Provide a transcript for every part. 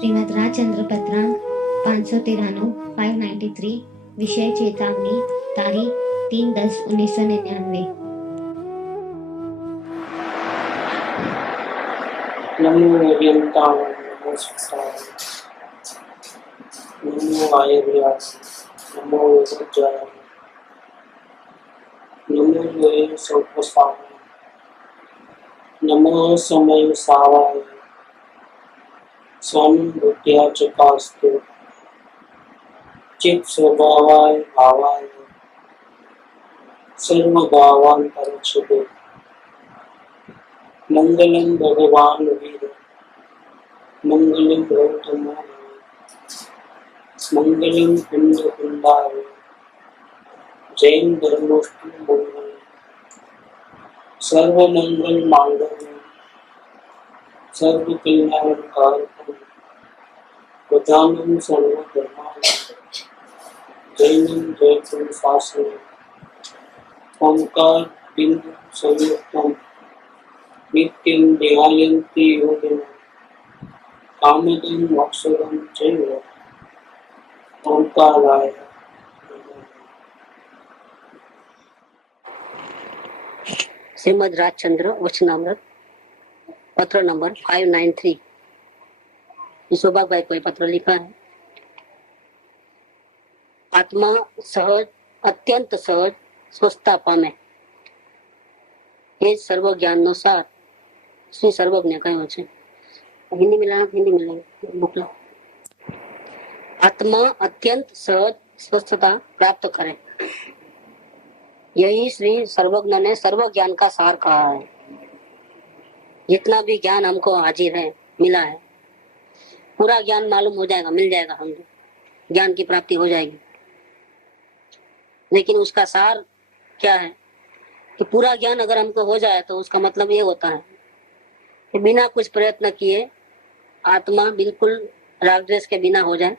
श्रीमद राजचंद्र पत्रांक 593 विषय चेतावनी तारीख 3/10/1999। नमो अभियंताय नमो सुताय नमो आयर्याय नमो वज्राय नमो वे सौपसाय नमो समय सावाय स्वानुभूत्या चकास्तु चित् स्वभावाय भावाय सर्वभावान्तरच्छिदे मंगलम भगवान वीर मंगलम गौतमो मंगलम कुंड कुंडाय जैन धर्मोष्टि मंगल सर्व मंगल मांगल्य सर्व कल्याणकारकम प्रधानम सर्व धर्माय जैनम जयपुर शासन ओंकार बिंदु संयुक्तम नित्यं ध्यायन्ति योगिनः कामदं मोक्षदं चैव ओंकाराय श्रीमद राजचंद्र वचनामृत पत्र नंबर 593। सौभाग्य भाई कोई पत्र लिखा है। आत्मा सहज અત્યંત સહજ સ્વસ્થતા પામે એ સર્વ જ્ઞાનનો સાર શ્રી સર્વજ્ઞ કહ્યો છે। हिंदी मिला मोकलो। आत्मा अत्यंत सहज स्वस्थता प्राप्त करे, यही श्री सर्वज्ञ ने सर्व ज्ञान का सार कहा है। जितना भी ज्ञान हमको हाजिर है, मिला है, पूरा ज्ञान मालूम हो जाएगा, मिल जाएगा, हमको ज्ञान की प्राप्ति हो जाएगी। लेकिन उसका सार क्या है कि पूरा ज्ञान अगर हमको हो जाए तो उसका मतलब ये होता है कि बिना कुछ प्रयत्न किए आत्मा बिल्कुल राग द्वेष के बिना हो जाए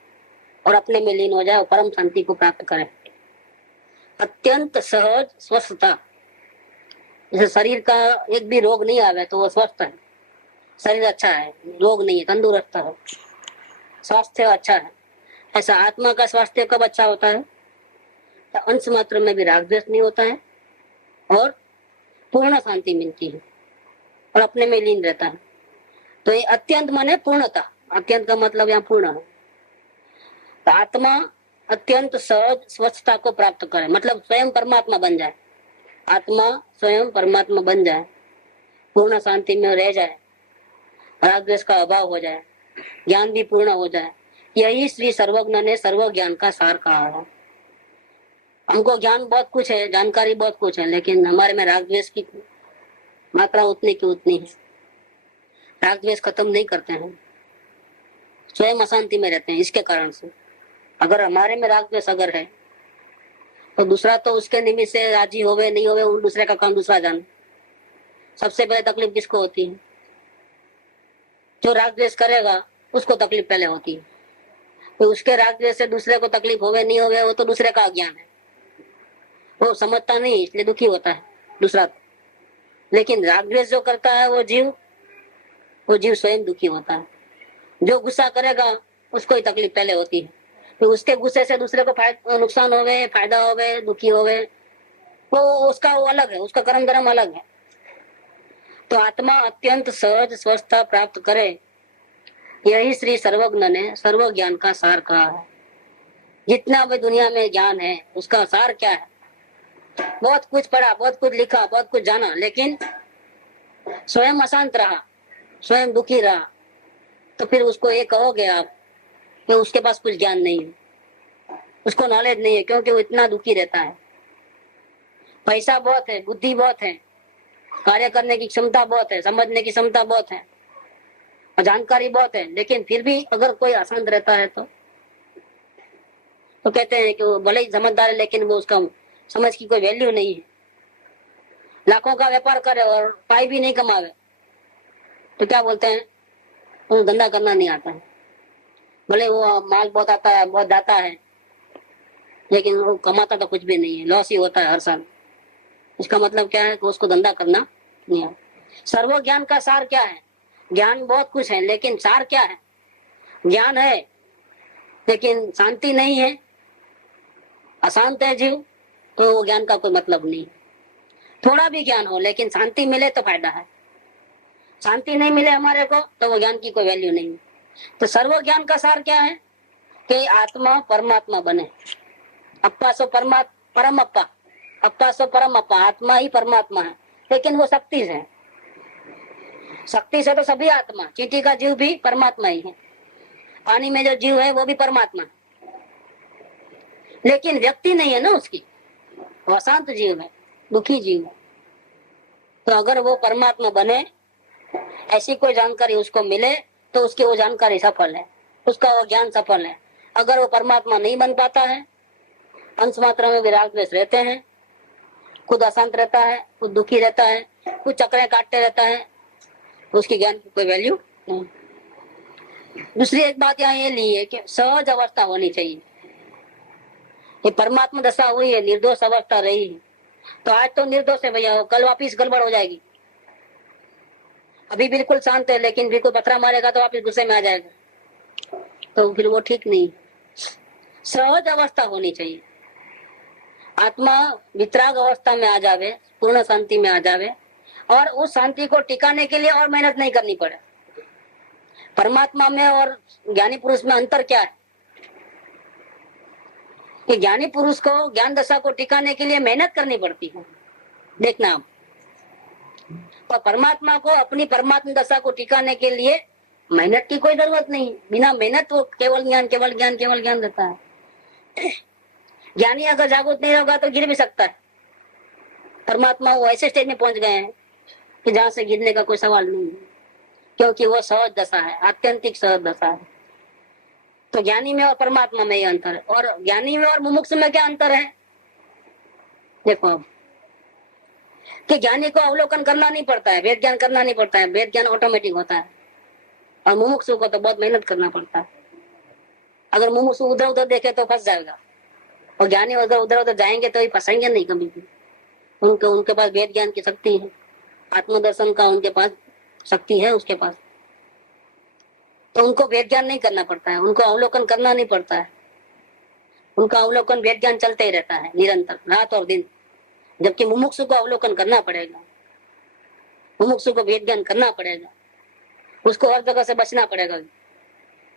और अपने में लीन हो जाए और परम शांति को प्राप्त करे। अत्यंत सहज स्वस्थता, जैसे शरीर का एक भी रोग नहीं आवे तो वो स्वस्थ है, शरीर अच्छा है, रोग नहीं है, तंदुरुस्त है, स्वास्थ्य अच्छा है। ऐसा आत्मा का स्वास्थ्य कब अच्छा होता है? तो अंश मात्र में भी राग द्वेष नहीं होता है और पूर्ण शांति मिलती है और अपने में लीन रहता है। तो ये अत्यंत माने पूर्णता, अत्यंत का मतलब यहाँ पूर्ण है। तो आत्मा अत्यंत सहज स्वस्थता को प्राप्त करे, मतलब स्वयं परमात्मा बन जाए। आत्मा स्वयं परमात्मा बन जाए, पूर्ण शांति में रह जाए, राग द्वेष का अभाव हो जाए, ज्ञान भी पूर्ण हो जाए। यही श्री सर्वज्ञ ने सर्व ज्ञान का सार कहा है। हमको ज्ञान बहुत कुछ है, जानकारी बहुत कुछ है, लेकिन हमारे में राग द्वेष की मात्रा उतनी की उतनी है। राग द्वेष खत्म नहीं करते हैं, स्वयं अशांति में रहते हैं। इसके कारण से अगर हमारे में राग द्वेष अगर है तो दूसरा तो उसके निमित्त से राजी होवे नहीं होवे, दूसरे का काम दूसरा जाने। सबसे पहले तकलीफ किसको होती है? जो राग द्वेष करेगा उसको तकलीफ पहले होती है। तो उसके राग द्वेष से दूसरे को तकलीफ होवे नहीं होवे, वो तो दूसरे का अज्ञान है, वो समझता नहीं, इसलिए दुखी होता है दूसरा। लेकिन राग द्वेष जो करता है वो जीव स्वयं दुखी होता है। जो गुस्सा करेगा उसको ही तकलीफ पहले होती है। तो उसके गुस्से से दूसरे को नुकसान होवे, फायदा होवे, दुखी होवे, वो उसका वो अलग है, उसका कर्म धर्म अलग है। तो आत्मा अत्यंत सहज स्वस्थता प्राप्त करे, यही श्री सर्वज्ञ ने सर्व ज्ञान का सार कहा है। जितना भी दुनिया में ज्ञान है उसका सार क्या है? बहुत कुछ पढ़ा, बहुत कुछ लिखा, बहुत कुछ जाना, लेकिन स्वयं अशांत रहा, स्वयं दुखी रहा, तो फिर उसको ये कहोगे आप कि उसके पास कुछ ज्ञान नहीं है, उसको नॉलेज नहीं है, क्योंकि वो इतना दुखी रहता है। पैसा बहुत है, बुद्धि बहुत है, कार्य करने की क्षमता बहुत है, समझने की क्षमता बहुत है और जानकारी बहुत है, लेकिन फिर भी अगर कोई अशांत रहता है तो कहते हैं कि वो भले ही समझदार है लेकिन वो उसका समझ की कोई वैल्यू नहीं है। लाखों का व्यापार करे और पाई भी नहीं कमावे तो क्या बोलते हैं? उनको धंधा करना नहीं आता है। भले वो माल बहुत आता है, बहुत जाता है, लेकिन वो कमाता तो कुछ भी नहीं है, लॉस ही होता है हर साल। इसका मतलब क्या है कि उसको धंधा करना नहीं आता। सर्व ज्ञान का सार क्या है? ज्ञान बहुत कुछ है, लेकिन सार क्या है? ज्ञान है लेकिन शांति नहीं है, अशांत है जीव, तो वो ज्ञान का कोई मतलब नहीं। थोड़ा भी ज्ञान हो लेकिन शांति मिले तो फायदा है, शांति नहीं मिले हमारे को तो वो ज्ञान की कोई वैल्यू नहीं। तो सर्व ज्ञान का सार क्या है कि आत्मा परमात्मा बने। अप्पा सो परम अप्पा, अप्पा सो परम अप्पा, आत्मा ही परमात्मा है, लेकिन वो शक्ति से है। शक्ति से तो सभी आत्मा, चींटी का जीव भी परमात्मा ही है, पानी में जो जीव है वो भी परमात्मा है, लेकिन व्यक्ति नहीं है ना उसकी, वो अशांत जीव है, दुखी जीव है। तो अगर वो परमात्मा बने, ऐसी कोई जानकारी उसको मिले तो उसकी वो जानकारी सफल है, उसका वो ज्ञान सफल है। अगर वो परमात्मा नहीं बन पाता है, अंश मात्रा में विराग द्वेष रहते हैं, खुद अशांत रहता है, खुद दुखी रहता है, कुछ चक्रें काटते रहता है, तो उसकी ज्ञान की कोई वैल्यू नहीं। दूसरी एक बात यहाँ ये ली है कि सहज अवस्था होनी चाहिए। ये परमात्मा दशा हुई है, निर्दोष अवस्था रही है, तो आज तो निर्दोष है भैया, कल वापिस गड़बड़ हो जाएगी। अभी बिल्कुल शांत है लेकिन भी कोई पथरा मारेगा तो वापिस गुस्से में आ जाएगा, तो फिर वो ठीक नहीं। सहज अवस्था होनी चाहिए, आत्मा वितराग अवस्था में आ जावे, पूर्ण शांति में आ जावे, और उस शांति को टिकाने के लिए और मेहनत नहीं करनी पड़े। परमात्मा में और ज्ञानी पुरुष में अंतर क्या है कि ज्ञानी पुरुष को ज्ञान दशा को टिकाने के लिए मेहनत करनी पड़ती है, देखना आप। पर परमात्मा को अपनी परमात्मा दशा को टिकाने के लिए मेहनत की कोई जरूरत नहीं, बिना मेहनत वो केवल ज्ञान केवल ज्ञान केवल ज्ञान देता है। ज्ञानी अगर जागृत नहीं होगा तो गिर भी सकता है। परमात्मा वो ऐसे स्टेज में पहुंच गए हैं कि जहां से गिरने का कोई सवाल नहीं है, क्योंकि वो सहज दशा है, आत्यंतिक सहज दशा है। तो ज्ञानी में और परमात्मा में ये अंतर है। और ज्ञानी में और मुमुक्षु में क्या अंतर है, देखो अब कि ज्ञानी को अवलोकन करना नहीं पड़ता है, वेद ज्ञान करना नहीं पड़ता है, वेद ज्ञान ऑटोमेटिक होता है, और मुमुक्षु को तो बहुत मेहनत करना पड़ता है। अगर मुमुक्षु उधर उधर देखे तो फंस जाएगा, और ज्ञानी उधर उधर जाएंगे तो ही फंसेंगे नहीं कभी भी। उनके पास वेद ज्ञान की शक्ति है, आत्मदर्शन का उनके पास शक्ति है उसके पास, तो उनको वेद ज्ञान नहीं करना पड़ता है, उनको अवलोकन करना नहीं पड़ता है। उनका अवलोकन वेद ज्ञान चलते ही रहता है निरंतर, रात और दिन। जबकि मुमुक्षु को अवलोकन करना पड़ेगा, मुमुक्षु को वेद ज्ञान करना पड़ेगा, उसको हर जगह से बचना पड़ेगा।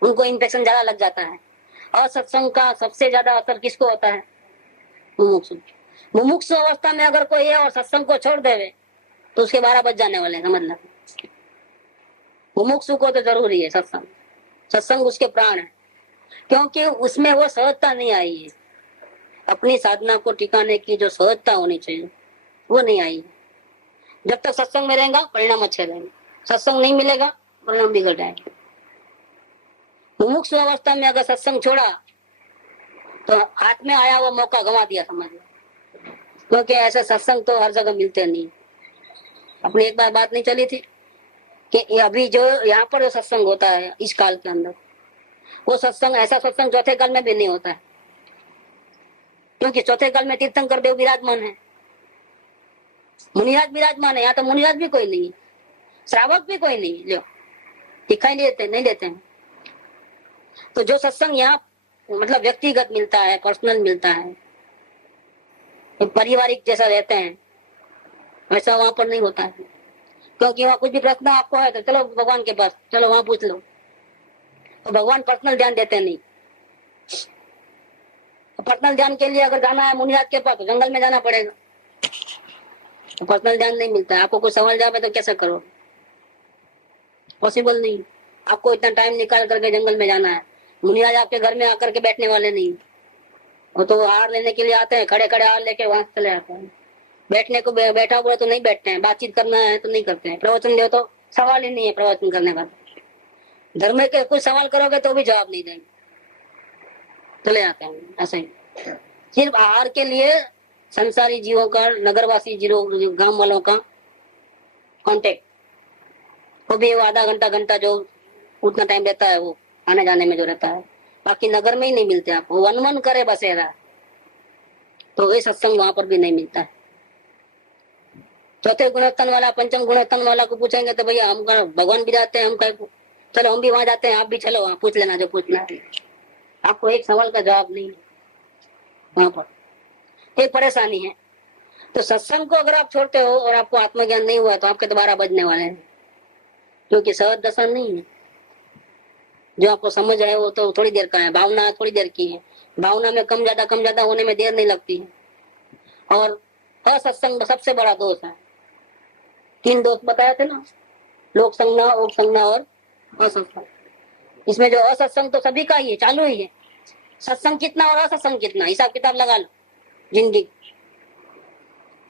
उनको इन्फेक्शन ज्यादा लग जाता है, और सत्संग का सबसे ज्यादा असर किसको होता है, मुमुक्षु। मुमुक्षु अवस्था में अगर कोई है और सत्संग को छोड़ देवे तो उसके 12 बज जाने वाले, समझ लो। मुमुक्षु को तो जरूरी है सत्संग, सत्संग उसके प्राण है, क्योंकि उसमें वो सहजता नहीं आई है। अपनी साधना को टिकाने की जो सहजता होनी चाहिए वो नहीं आई है। जब तक सत्संग में रहेगा परिणाम अच्छे रहेंगे, सत्संग नहीं मिलेगा परिणाम बिगड़ जाएंगे। मुमुक्षु अवस्था में अगर सत्संग छोड़ा तो हाथ में आया वो मौका गंवा दिया, समझ लो, क्योंकि ऐसे सत्संग तो हर जगह मिलते नहीं। अपनी एक बार बात नहीं चली थी कि अभी जो यहाँ पर जो सत्संग होता है इस काल के अंदर, वो सत्संग ऐसा सत्संग चौथे काल में भी नहीं होता है, क्योंकि चौथे काल में तीर्थंकर देव विराजमान है, मुनिराज विराजमान है। यहाँ तो मुनिराज भी कोई नहीं, श्रावक भी कोई नहीं, जो दिखाई नहीं देते हैं। तो जो सत्संग यहाँ मतलब व्यक्तिगत मिलता है, पर्सनल मिलता है, पारिवारिक जैसा रहते हैं, वैसा वहां पर नहीं होता है। क्योंकि वहां कुछ भी प्रश्न आपको है तो चलो भगवान के पास, चलो वहां पूछ लो, तो भगवान पर्सनल ध्यान देते नहीं। तो पर्सनल ध्यान के लिए अगर जाना है मुनिराज के पास तो जंगल में जाना पड़ेगा, तो पर्सनल ध्यान नहीं मिलता है। आपको कोई सवाल जावे तो कैसे करो, पॉसिबल नहीं। आपको इतना टाइम निकाल करके जंगल में जाना है, मुनिराज आपके घर में आकर के बैठने वाले नहीं, वो तो हार लेने के लिए आते हैं, खड़े खड़े हार लेके वहां चले आते हैं। बैठने को बैठा हुआ तो नहीं बैठते हैं, बातचीत करना है तो नहीं करते हैं, प्रवचन दो तो सवाल ही नहीं है प्रवचन करने का। धर्म के कुछ सवाल करोगे तो भी जवाब नहीं देंगे, चले आते हैं ऐसे ही। सिर्फ आहार के लिए संसारी जीवों का, नगरवासी जीवों, गांव वालों का कांटेक्ट, वो भी आधा घंटा जो उतना टाइम रहता है वो आने जाने में जो रहता है, बाकी नगर में ही नहीं मिलते आपको। वो वन करे बस ऐसा, तो वही सत्संग वहां पर भी नहीं मिलता है। चौथे गुणस्थान वाला, पंचम गुणस्थान वाला को पूछेंगे तो भैया हम भगवान भी जाते हैं, हम कहीं चलो हम भी वहां जाते हैं, आप भी चलो वहां, पूछ लेना जो पूछना है। आपको एक सवाल का जवाब नहीं है वहां पर, एक परेशानी है। तो सत्संग को अगर आप छोड़ते हो और आपको आत्मज्ञान नहीं हुआ तो आपके दोबारा बजने वाले हैं, क्योंकि सहज दशा नहीं है। जो आपको समझ है वो तो थोड़ी देर का है, भावना थोड़ी देर की है। भावना में कम ज्यादा होने में देर नहीं लगती है। और असत्संग सबसे बड़ा दोष है। 3 दोष बताए थे ना, लोक संज्ञा, ओक संज्ञा और असत्संग। इसमें जो असत्संग तो सभी का ही है, चालू ही है। सत्संग कितना और असत्संग कितना, हिसाब किताब लगा लो जिंदगी।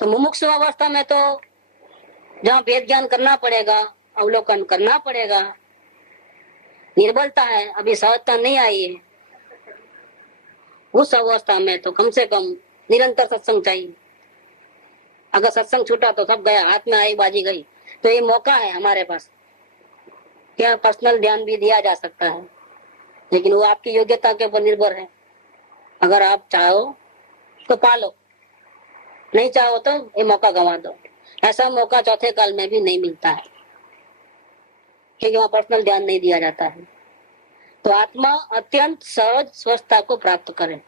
तो मुमुक्षु अवस्था में तो जहाँ वेद ज्ञान करना पड़ेगा, अवलोकन करना पड़ेगा, निर्बलता है, अभी सहजता नहीं आई है, उस अवस्था में तो कम से कम निरंतर सत्संग चाहिए। अगर सत्संग छूटा तो सब गया, हाथ में आई बाजी गई। तो ये मौका है हमारे पास, क्या पर्सनल ध्यान भी दिया जा सकता है, लेकिन वो आपकी योग्यता के ऊपर निर्भर है। अगर आप चाहो तो पालो, नहीं चाहो तो ये मौका गंवा दो। ऐसा मौका चौथे काल में भी नहीं मिलता है, क्योंकि वहां पर्सनल ध्यान नहीं दिया जाता है। तो आत्मा अत्यंत सहज स्वस्थता को प्राप्त करे,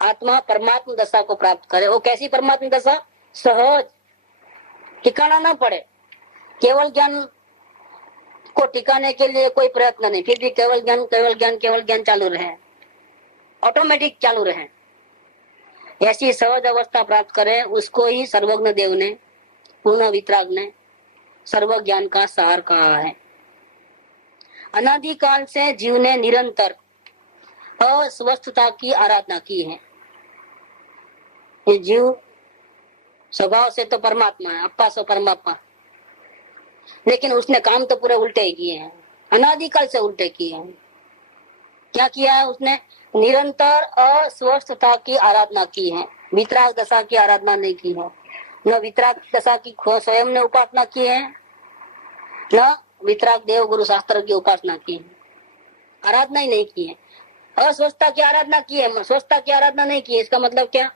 आत्मा परमात्मा दशा को प्राप्त करे। वो कैसी परमात्मा दशा? सहज, ठिकाना ना पड़े। केवल ज्ञान को टिकाने के लिए कोई प्रयत्न नहीं, फिर भी केवल ज्ञान चालू रहे, ऑटोमेटिक चालू रहे। ऐसी सहज अवस्था प्राप्त करे, उसको ही सर्वज्ञ देव ने, पूर्ण वितराग ने सर्व ज्ञान का सार कहा है। अनादिकाल से जीव ने निरंतर अस्वस्थता की आराधना की है। ये जीव स्वभाव से तो परमात्मा है, अप्पा सो परमात्मा, लेकिन उसने काम तो पूरे उल्टे ही किए हैं, अनादिकाल से उल्टे किए हैं। क्या किया है उसने? निरंतर अस्वस्थता की आराधना की है, वितराग दशा की आराधना नहीं की है। न वितराग दशा की स्वयं ने उपासना की है, न वितराग देव गुरु शास्त्र की उपासना की है, आराधना ही नहीं की है। अस्वस्थता की आराधना की है, स्वस्थता की आराधना नहीं की है। इसका मतलब क्या?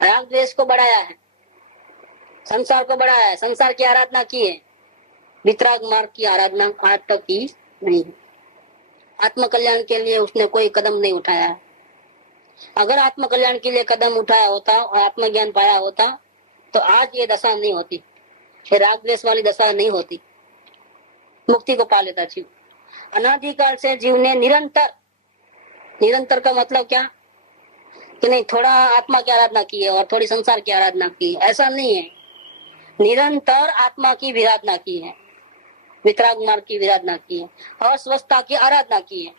राग द्वेष को बढ़ाया है, संसार को बढ़ाया है, संसार की आराधना की है, वितराग मार्ग की आराधना आज तक की नहीं। आत्म कल्याण के लिए उसने कोई कदम नहीं उठाया है। अगर आत्म कल्याण के लिए कदम उठाया होता और आत्मज्ञान पाया होता तो आज ये दशा नहीं होती, ये राग द्वेष वाली दशा नहीं होती, मुक्ति को पा लेता जीव। अनादिकाल से जीव ने निरंतर का मतलब क्या कि नहीं थोड़ा आत्मा की आराधना की है और थोड़ी संसार की आराधना की है, ऐसा नहीं है। निरंतर आत्मा की विराधना की है, वितराग मार्ग की विराधना की है, अस्वस्थता की आराधना की है।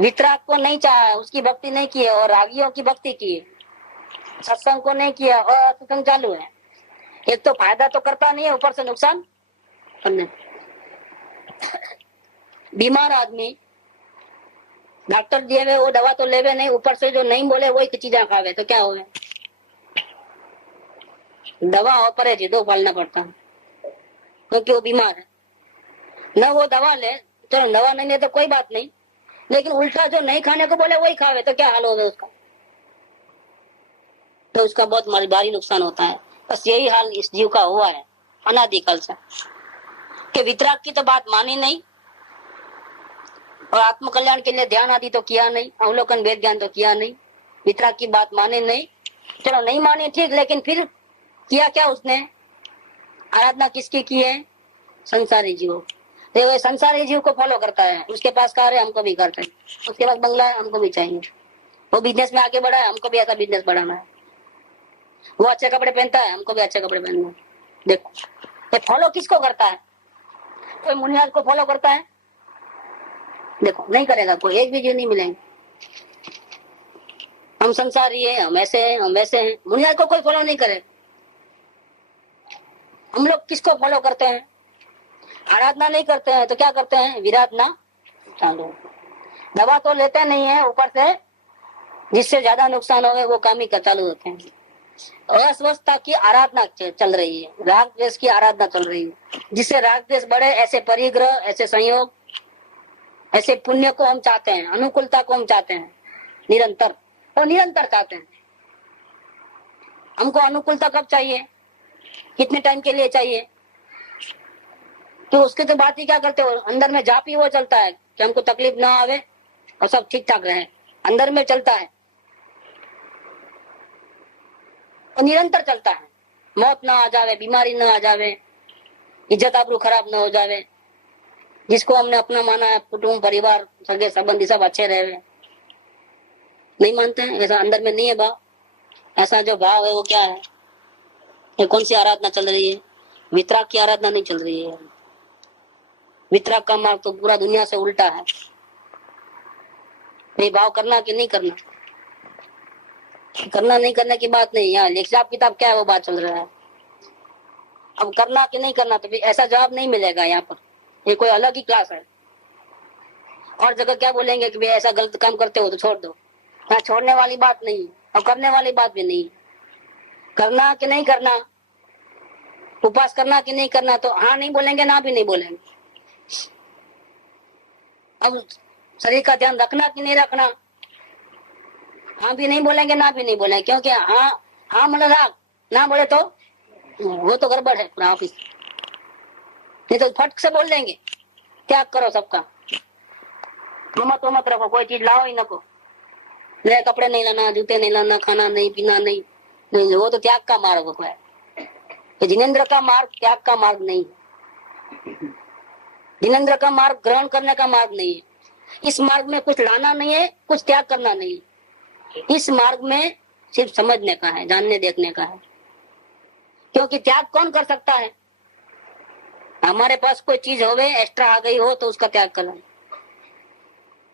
वितराग को नहीं चाहा, उसकी भक्ति नहीं की है और रागियों की भक्ति की है। सत्संग को नहीं किया और सत्संग चालू है। एक तो फायदा तो करता नहीं है, ऊपर से नुकसान करने। बीमार आदमी डॉक्टर दिए वो दवा तो लेवे नहीं, ऊपर से जो नहीं बोले वही चीजें खावे तो क्या होगा? दवा और परहेज दो पालना पड़ता है, क्योंकि वो बीमार है। न वो दवा ले, चलो दवा नहीं ले तो कोई बात नहीं, लेकिन उल्टा जो नहीं खाने को बोले वही खावे तो क्या हाल होगा उसका? तो उसका बहुत भारी नुकसान होता है। बस यही हाल इस जीव का हुआ है अनादिकाल से, कि वितराग की तो बात मानी नहीं और आत्म कल्याण के लिए ध्यान आदि तो किया नहीं, अवलोकन वेद ज्ञान तो किया नहीं, वितराग की बात माने नहीं। चलो नहीं माने ठीक, लेकिन फिर किया क्या उसने? आराधना किसकी की है? संसारी जीव। तो संसारी जीव को फॉलो करता है, उसके पास कार है हमको भी कार चाहिए, उसके पास बंगला है हमको भी चाहिए, वो बिजनेस में आगे बढ़ा है हमको भी ऐसा बिजनेस बढ़ाना है, वो अच्छे कपड़े पहनता है हमको भी अच्छे कपड़े पहनना है। देखो ये फॉलो किसको करता है? कोई मुनियाद को फॉलो करता है? देखो नहीं करेगा कोई, एक भी जीव नहीं मिलेंगे। हम संसारी है, हम ऐसे हैं, हम वैसे हैं, मुनियाद को कोई फॉलो नहीं करे। हम लोग किसको फॉलो करते हैं? आराधना नहीं करते हैं तो क्या करते हैं? विराधना चालू। दवा तो लेते नहीं है, ऊपर से जिससे ज्यादा नुकसान हो गए वो काम ही चालू होते हैं। अस्वस्थता की आराधना चल रही है, राग द्वेष की आराधना चल रही है। जिससे राग द्वेष बढ़े, ऐसे परिग्रह, ऐसे संयोग, ऐसे पुण्य को हम चाहते हैं, अनुकूलता को हम चाहते हैं निरंतर, और निरंतर चाहते हैं। हमको अनुकूलता कब चाहिए? कितने टाइम के लिए चाहिए? तो उसके तो बात ही क्या करते हो, अंदर में जाप ही वो चलता है कि हमको तकलीफ ना आवे और सब ठीक ठाक रहे, अंदर में चलता है और निरंतर चलता है। मौत ना आ जावे, बीमारी ना आ जावे, इज्जत आबरू खराब ना हो जावे, जिसको हमने अपना माना है, कुटुंब परिवार सगे संबंधी सब अच्छे रहे, नहीं मानते हैं। ऐसा अंदर में नहीं है भाव। ऐसा जो भाव है वो क्या है, ये कौन सी आराधना चल रही है? वितराग की आराधना नहीं चल रही है। वितराग का मार्ग तो पूरा दुनिया से उल्टा है। ये भाव करना कि नहीं करना, करना नहीं करने की बात नहीं, यहाँ हिसाब किताब क्या है वो बात चल रहा है। अब करना कि नहीं करना तो ऐसा जवाब नहीं मिलेगा यहाँ पर, ये कोई अलग ही क्लास है। और जगह क्या बोलेंगे कि भाई ऐसा गलत काम करते हो तो छोड़ दो, यहाँ छोड़ने वाली बात नहीं और करने वाली बात भी नहीं। करना कि नहीं करना, उपवास करना कि नहीं करना, तो हाँ नहीं बोलेंगे, ना भी नहीं बोलेंगे। अब शरीर का ध्यान रखना कि नहीं रखना, हाँ भी नहीं बोलेंगे, ना भी नहीं बोलेंगे, क्योंकि हाँ हाँ मतलब राग, ना बोले तो वो तो गड़बड़ है पूरा ऑफिस। नहीं तो फट से बोल देंगे त्याग करो सबका, मत रखो, कोई चीज लाओ ही नको, नए कपड़े नहीं लाना, जूते नहीं लाना, खाना नहीं, पीना नहीं, नहीं वो तो त्याग का मार्ग है। तो जिनेंद्र का मार्ग त्याग का मार्ग नहीं, जिनेंद्र का मार्ग ग्रहण करने का मार्ग नहीं है। इस मार्ग में कुछ लाना नहीं है, कुछ त्याग करना नहीं है। इस मार्ग में सिर्फ समझने का है, जानने देखने का है। क्योंकि त्याग कौन कर सकता है? हमारे पास कोई चीज होवे एक्स्ट्रा आ गई हो तो उसका त्याग करना।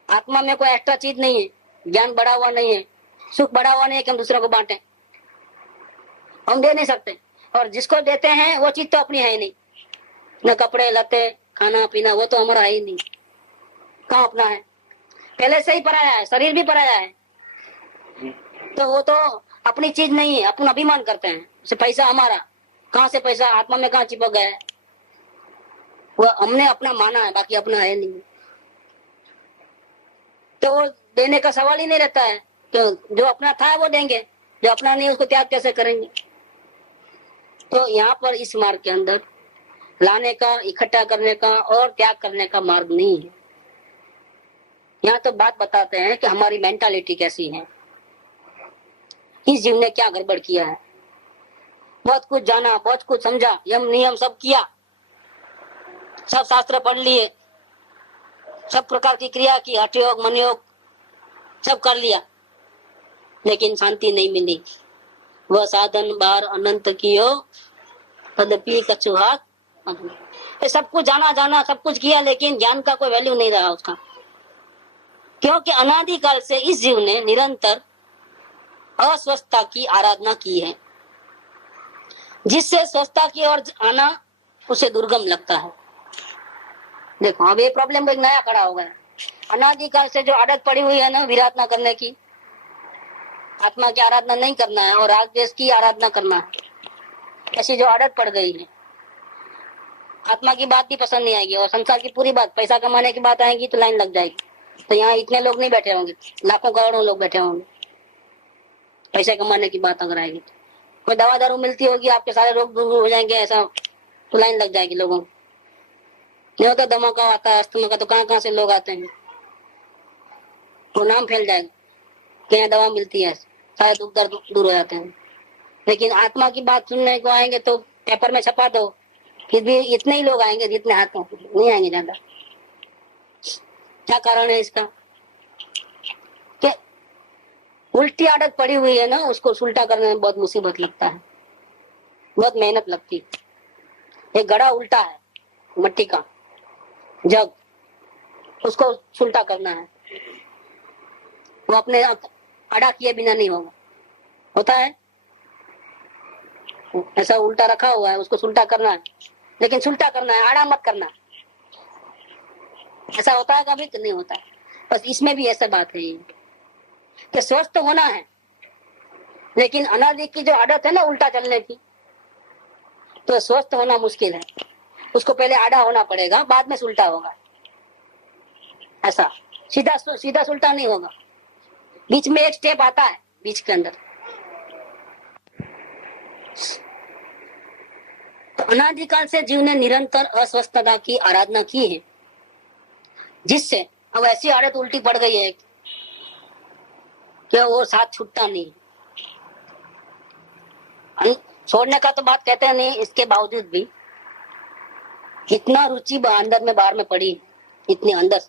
आत्मा में कोई एक्स्ट्रा चीज नहीं है, ज्ञान बढ़ा हुआ नहीं है, सुख बढ़ा हुआ नहीं है कि हम दूसरों को बांटे, हम दे नहीं सकते। और जिसको देते हैं वो चीज तो अपनी है ही नहीं, न कपड़े लते खाना पीना वो तो हमारा है ही नहीं, कहाँ अपना है? पहले से ही पराया है, शरीर भी पराया है, तो वो तो अपनी चीज नहीं है, अपन अभिमान करते हैं से पैसा हमारा, कहाँ से पैसा आत्मा में कहाँ चिपक गया है? वो हमने अपना माना है, बाकी अपना है नहीं। तो वो देने का सवाल ही नहीं रहता है, तो जो अपना था वो देंगे, जो अपना नहीं उसको त्याग कैसे करेंगे? तो यहाँ पर इस मार्ग के अंदर लाने का, इकट्ठा करने का और त्याग करने का मार्ग नहीं है। यहाँ तो बात बताते हैं कि हमारी मेंटालिटी कैसी है, इस जीव ने क्या गड़बड़ किया है। बहुत कुछ जाना, बहुत कुछ समझा, यम नियम सब किया, सब शास्त्र पढ़ लिए, सब प्रकार की क्रिया की, हठ योग मन योग सब कर लिया, लेकिन शांति नहीं मिली। वह साधन बार अनंत कियो तदपि कछु हाथ, सब कुछ जाना सब कुछ किया, लेकिन ज्ञान का कोई वैल्यू नहीं रहा उसका। क्योंकि अनादिकाल से इस जीव ने निरंतर अस्वस्थता की आराधना की है, जिससे स्वस्थता की ओर आना उसे दुर्गम लगता है। देखो अब ये प्रॉब्लम एक नया खड़ा हो गया। अनादिकाल से जो आदत पड़ी हुई है ना विराधना करने की, आत्मा की आराधना नहीं करना है और राग देश की आराधना करना है, ऐसी जो आदत पड़ गई है, आत्मा की बात भी पसंद नहीं आएगी और संसार की पूरी बात, पैसा कमाने की बात आएगी तो लाइन लग जाएगी। तो यहाँ इतने लोग नहीं बैठे होंगे, लाखों करोड़ों लोग बैठे होंगे पैसे कमाने की बात अगर आएगी। कोई दवा दारू मिलती होगी, आपके सारे रोग दूर हो जाएंगे, ऐसा तो लाइन लग जाएगी लोगों को। नहीं होता दमा का आता है, अस्थमा का, तो कहाँ से लोग आते हैं, वो नाम फैल जाएगा कि यहाँ दवा मिलती है, सारे दुख दर्द दूर हो जाते हैं। लेकिन आत्मा की बात सुनने को आएंगे तो पेपर में छपा दो, फिर भी इतने ही लोग आएंगे जितने हाथों, नहीं आएंगे ज्यादा। क्या कारण है इसका? कि उल्टी आदत पड़ी हुई है ना, उसको उल्टा करने में बहुत मुसीबत लगता है, बहुत मेहनत लगती है। एक घड़ा उल्टा है मट्टी का जग, उसको उल्टा करना है, वो अपने आड़ा किए बिना नहीं होगा, होता है ऐसा उल्टा रखा हुआ है, उसको उल्टा करना है, लेकिन उल्टा करना है, आड़ा मत करना। ऐसा होता है कभी? नहीं होता है। बस इसमें भी ऐसा बात है कि स्वस्थ होना है, लेकिन अनादि की जो आदत है ना उल्टा चलने की, तो स्वस्थ होना मुश्किल है। उसको पहले आड़ा होना पड़ेगा, बाद में उल्टा होगा। ऐसा सीधा सीधा उल्टा नहीं होगा, बीच में एक स्टेप आता है बीच के अंदर। तो अनादिकाल से जीव ने निरंतर अस्वस्थता की आराधना की है, जिससे अब ऐसी आदत उल्टी पड़ गई है कि वो साथ छूटता नहीं। छोड़ने का तो बात कहते हैं नहीं, इसके बावजूद भी इतना रुचि अंदर में बाहर में पड़ी, इतनी अंदर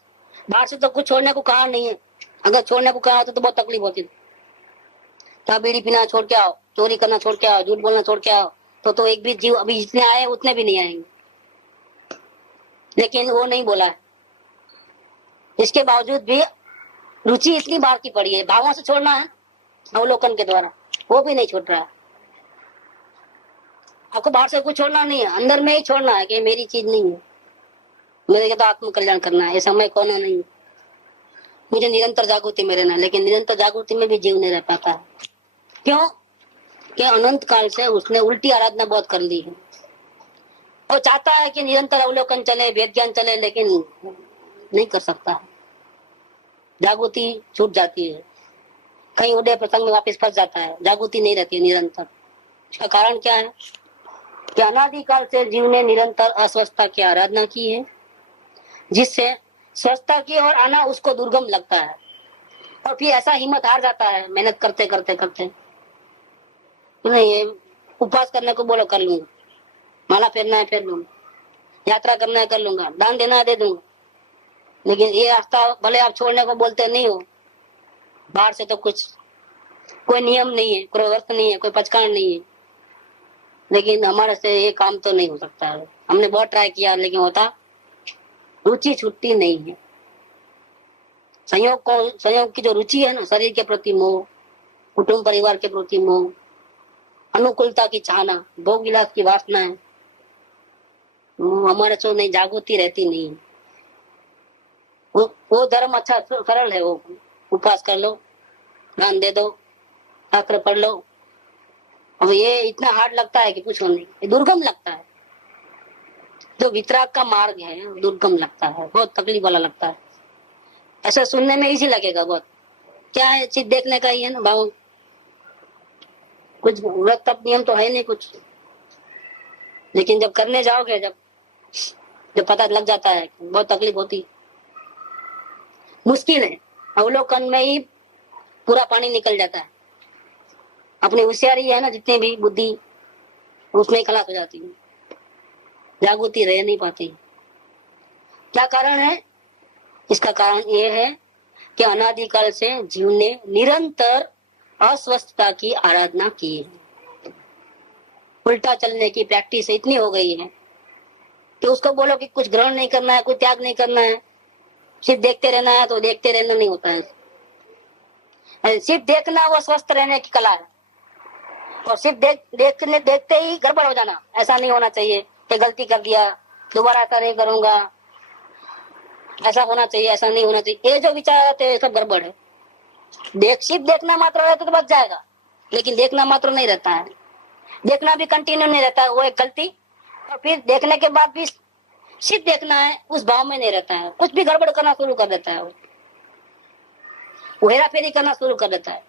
बाहर से तो कुछ छोड़ने को कहा नहीं है। अगर छोड़ने को कहा होता तो बहुत तकलीफ होती। क्या बीड़ी पीना छोड़ के आओ, चोरी करना छोड़ के आओ, झूठ बोलना छोड़ के आओ, तो एक भी जीव अभी जितने आए उतने भी नहीं आएंगे, लेकिन वो नहीं बोला है। इसके बावजूद भी रुचि इतनी बाहर की पड़ी है। भावों से छोड़ना है अवलोकन के द्वारा, वो भी नहीं छोड़ रहा है। आपको बाहर से कुछ छोड़ना नहीं है, अंदर में ही छोड़ना है कि मेरी चीज नहीं है, मेरे तो आत्म कल्याण करना है, ये समय कोना नहीं है। मुझे निरंतर जागृति में रहना, लेकिन निरंतर जागृति में भी जीव नहीं रह पाता है। क्यों? कि अनंत काल से उसने उल्टी आराधना बहुत कर ली है। वो चाहता है कि निरंतर अवलोकन चले, वेद ज्ञान चले, लेकिन नहीं कर सकता। जागृति छूट जाती है, कहीं उदय प्रसंग में वापस फंस जाता है, जागृति नहीं रहती है निरंतर। इसका कारण क्या है? कि अनादिकाल से जीव ने निरंतर अस्वस्थता की आराधना की है, जिससे स्वस्थता की ओर आना उसको दुर्गम लगता है, और फिर ऐसा हिम्मत हार जाता है मेहनत करते करते करते। नहीं, उपवास करने को बोलो कर लूंगा, माला फेरना है फेर लूंगा, यात्रा करना है कर लूंगा, दान देना है दे दूंगा, लेकिन ये रास्ता भले आप छोड़ने को बोलते नहीं हो, बाहर से तो कुछ कोई नियम नहीं है, कोई व्रत नहीं है, कोई पचकान नहीं है, लेकिन हमारे से ये काम तो नहीं हो सकता है। हमने बहुत ट्राई किया, लेकिन होता रुचि छूटती नहीं है। संयोग की जो रुचि है ना, शरीर के प्रति मोह, कुटुंब परिवार के प्रति मोह, अनुकूलता की चाहना, भोग विलास की वासना है, हमारे से नहीं, जागृति रहती नहीं। वो धर्म अच्छा सरल है, वो उपवास कर लो, दान दे दो, शास्त्र पढ़ लो। अब ये इतना हार्ड लगता है कि पूछो नहीं, ये दुर्गम लगता है। जो वितराग का मार्ग है दुर्गम लगता है, बहुत तकलीफ वाला लगता है। ऐसा सुनने में इजी लगेगा बहुत, क्या है चीज देखने का ही है ना भाव, कुछ व्रत तप नियम तो है नहीं कुछ, लेकिन जब करने जाओगे, जब पता लग जाता है, बहुत तकलीफ होती, मुश्किल है। अवलोकन में ही पूरा पानी निकल जाता है। अपनी होशियारी है ना, जितनी भी बुद्धि, उसमें ही खलास हो जाती है, जागृति रह नहीं पाती। क्या कारण है? इसका कारण ये है कि अनादिकाल से जीव ने निरंतर अस्वस्थता की आराधना की है। उल्टा चलने की प्रैक्टिस इतनी हो गई है कि उसको बोलो कि कुछ ग्रहण नहीं करना है, कुछ त्याग नहीं करना है, सिर्फ देखते रहना है, तो देखते रहना नहीं होता है। सिर्फ देखना वो स्वस्थ रहने की कला है, और सिर्फ देखते ही गड़बड़ हो जाना, ऐसा नहीं होना चाहिए कि गलती कर दिया, दोबारा ऐसा नहीं करूंगा, ऐसा होना चाहिए, ऐसा नहीं होना चाहिए। ये जो विचार आते हैं सब गड़बड़ है। सिर्फ देखना मात्र रहता तो बच जाएगा, लेकिन देखना मात्र नहीं रहता है, देखना भी कंटिन्यू नहीं रहता है, वो एक गलती। और फिर देखने के बाद भी सिर्फ देखना है, उस भाव में नहीं रहता है, कुछ भी गड़बड़ करना शुरू कर देता है, वो हेरा फेरी करना शुरू कर देता है।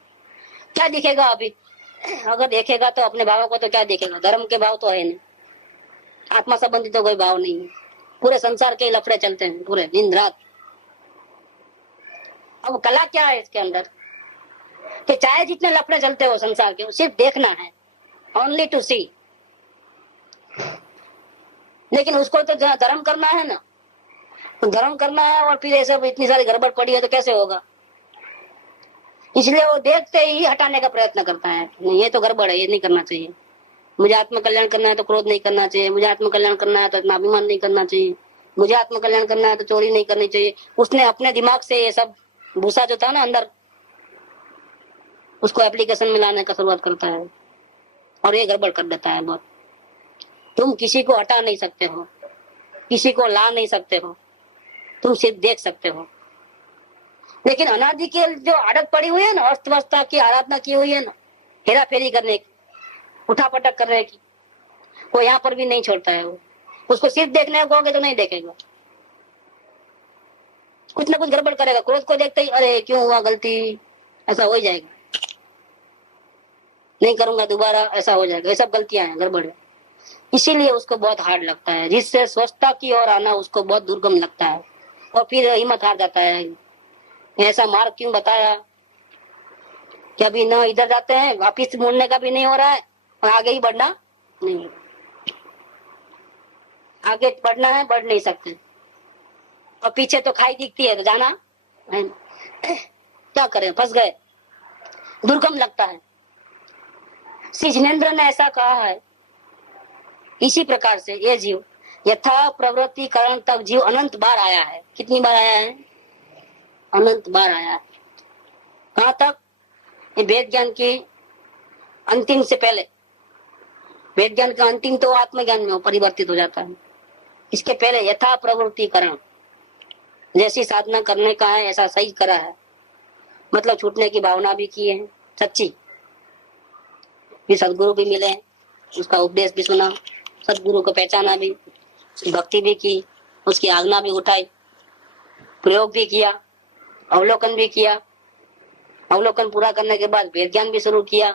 क्या दिखेगा अभी? अगर देखेगा तो अपने भावों को तो क्या देखेगा, धर्म के भाव तो है नहीं, आत्मा संबंधी तो कोई भाव नहीं है, पूरे संसार के लफड़े चलते हैं पूरे दिन रात। अब कला क्या है इसके अंदर कि चाहे जितने लफड़े चलते हो संसार के, सिर्फ देखना है, ओनली टू सी। लेकिन उसको तो धर्म करना है ना, तो धर्म करना है, और फिर ये सब इतनी सारी गड़बड़ पड़ी है तो कैसे होगा? इसलिए वो देखते ही हटाने का प्रयत्न करता है, नहीं ये तो गड़बड़ है, ये नहीं करना चाहिए, मुझे आत्म कल्याण करना है तो क्रोध नहीं करना चाहिए, मुझे आत्म कल्याण करना है तो इतना अभिमान नहीं करना चाहिए, मुझे आत्म कल्याण करना है तो चोरी नहीं करनी चाहिए। उसने अपने दिमाग से ये सब भूसा जो था ना अंदर, उसको एप्लीकेशन में लाने का शुरुआत करता है, और ये गड़बड़ कर देता है बहुत। तुम किसी को हटा नहीं सकते हो, किसी को ला नहीं सकते हो, तुम सिर्फ देख सकते हो। लेकिन अनादि की जो आदत पड़ी हुई है ना, अर्थव्यवस्था की आराधना की हुई है ना, हेरा फेरी करने की, उठा पटक करने की, वो यहाँ पर भी नहीं छोड़ता है। वो उसको सिर्फ देखने को कहोगे तो नहीं देखेगा, कुछ ना कुछ गड़बड़ करेगा। क्रोध को देखते ही अरे क्यों हुआ गलती, ऐसा हो जाएगा, नहीं करूंगा दोबारा, ऐसा हो जाएगा। ये सब गलतियां हैं, गड़बड़ है। इसीलिए उसको बहुत हार्ड लगता है, जिससे स्वस्थता की ओर आना उसको बहुत दुर्गम लगता है और फिर हिम्मत हार जाता है। ऐसा मार्ग क्यों बताया कि अभी न इधर जाते हैं, वापिस मुड़ने का भी नहीं हो रहा है और आगे ही बढ़ना नहीं हो रहा। आगे बढ़ना है, बढ़ नहीं सकते और पीछे तो खाई दिखती है तो जाना है। क्या करें, फंस गए, दुर्गम लगता है। श्री जिनेन्द्र ने ऐसा कहा है, इसी प्रकार से ये जीव यथा प्रवृत्ति करण तक जीव अनंत बार आया है। कितनी बार आया है? अनंत बार आया है। कहां तक? ये वेद ज्ञान की अंतिम से पहले। वेद ज्ञान का अंतिम तो आत्मज्ञान में परिवर्तित हो जाता है। इसके पहले यथा प्रवृत्ति करण, जैसी साधना करने का है ऐसा सही करा है, मतलब छूटने की भावना भी की है सच्ची, भी सदगुरु भी मिले, उसका उपदेश भी सुना, सदगुरु को पहचाना भी, भक्ति भी की, उसकी आज्ञा भी उठाई, प्रयोग भी किया, अवलोकन भी किया, अवलोकन पूरा करने के बाद वेद ज्ञान भी शुरू किया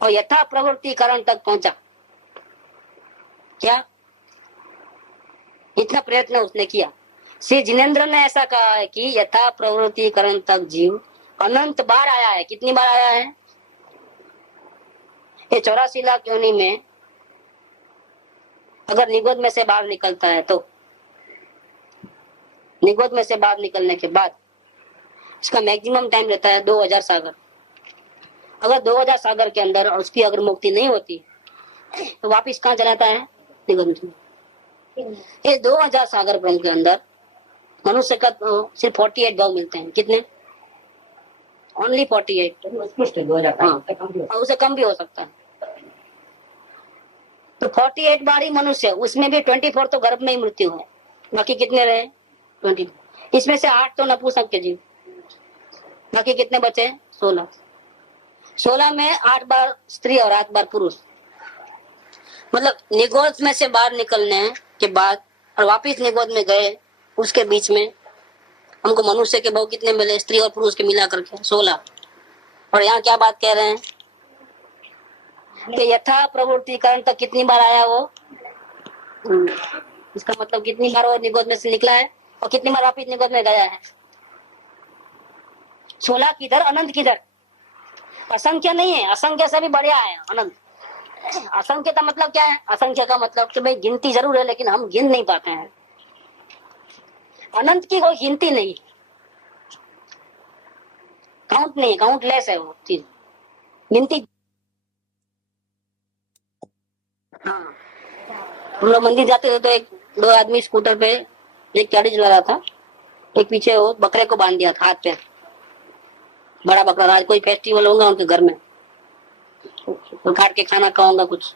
और यथा प्रवृत्ति करण तक पहुंचा। क्या इतना प्रयत्न उसने किया। श्री जिनेन्द्र ने ऐसा कहा है कि यथा प्रवृत्ति करण तक जीव अनंत बार आया है। कितनी बार आया है? ये 84 लाख योनि में अगर निगोद में से बाहर निकलता है तो निगोद में से बाहर निकलने के बाद इसका मैक्सिमम टाइम रहता है 2000 सागर। अगर 2000 सागर के अंदर उसकी अगर मुक्ति नहीं होती तो वापिस कहाँ चलाता है? निगोद में। ये 2000 सागर के अंदर मनुष्य का सिर्फ 48 भाव मिलते हैं। कितने? ओनली 48। उससे कम भी हो सकता है। तो 48 बार ही मनुष्य, उसमें भी 24 तो गर्भ में ही मृत्यु है, बाकी कितने रहे? 20। इसमें से 8 तो नपुंसक के जीव, बाकी कितने बचे? 16। 16 में 8 बार स्त्री और 8 बार पुरुष। मतलब निगोद में से बाहर निकलने के बाद और वापिस निगोद में गए, उसके बीच में हमको मनुष्य के भाव कितने मिले? स्त्री और पुरुष के मिला करके 16। और यहाँ क्या बात कह रहे हैं कि यथा प्रवृत्ति करण तक कितनी बार आया वो? इसका मतलब कितनी बार वो निगोद में से निकला है और कितनी बार वापिस निगोद में गया है? 16 किधर, अनंत किधर? असंख्य नहीं है, असंख्य से भी बढ़िया है अनंत। असंख्य का मतलब क्या है? असंख्य का मतलब कि भाई गिनती जरूर है लेकिन हम गिन नहीं पाते हैं। अनंत की कोई गिनती नहीं, काउंट नहीं, काउंटलेस है वो चीज, गिनती। हाँ, हम लोग मंदिर जाते थे तो एक दो आदमी स्कूटर पे एक गाड़ी चला रहा था, एक पीछे वो बकरे को बांध दिया था हाथ पे, बड़ा बकरा। आज कोई फेस्टिवल होगा उनके घर में तो काट के खाना खाऊंगा कुछ,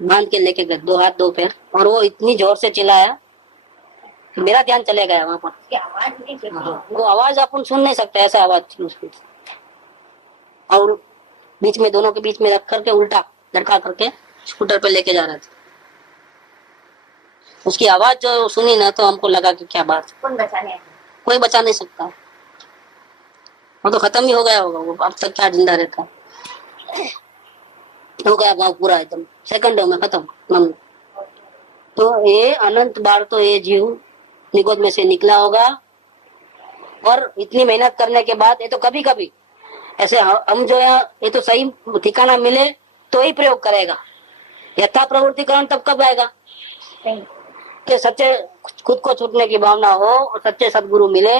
बांध के लेके गए, 2 हाथ 2 पैर, और वो इतनी जोर से चिल्लाया मेरा ध्यान चले गया वहां पर। वो आवाज अपन सुन नहीं सकते, ऐसा आवाज थी उसकी। और बीच में, दोनों के बीच में रख करके उल्टा लटका करके स्कूटर पे लेके जा रहे थे। उसकी आवाज जो सुनी ना तो हमको लगा कि क्या बात, कोई बचा नहीं सकता, वो तो खत्म ही हो गया होगा। वो अब तक क्या जिंदा रहता, हो गया भाव पूरा एकदम सेकंडों में खत्म। तो ये अनंत बार तो ये जीव निगोद में से निकला होगा और इतनी मेहनत करने के बाद ये तो कभी कभी ऐसे हम जो है ये तो सही ठिकाना मिले तो ही प्रयोग करेगा। यथा प्रवृत्तिकरण तब कब आएगा कि सच्चे खुद को छूटने की भावना हो और सच्चे सदगुरु मिले,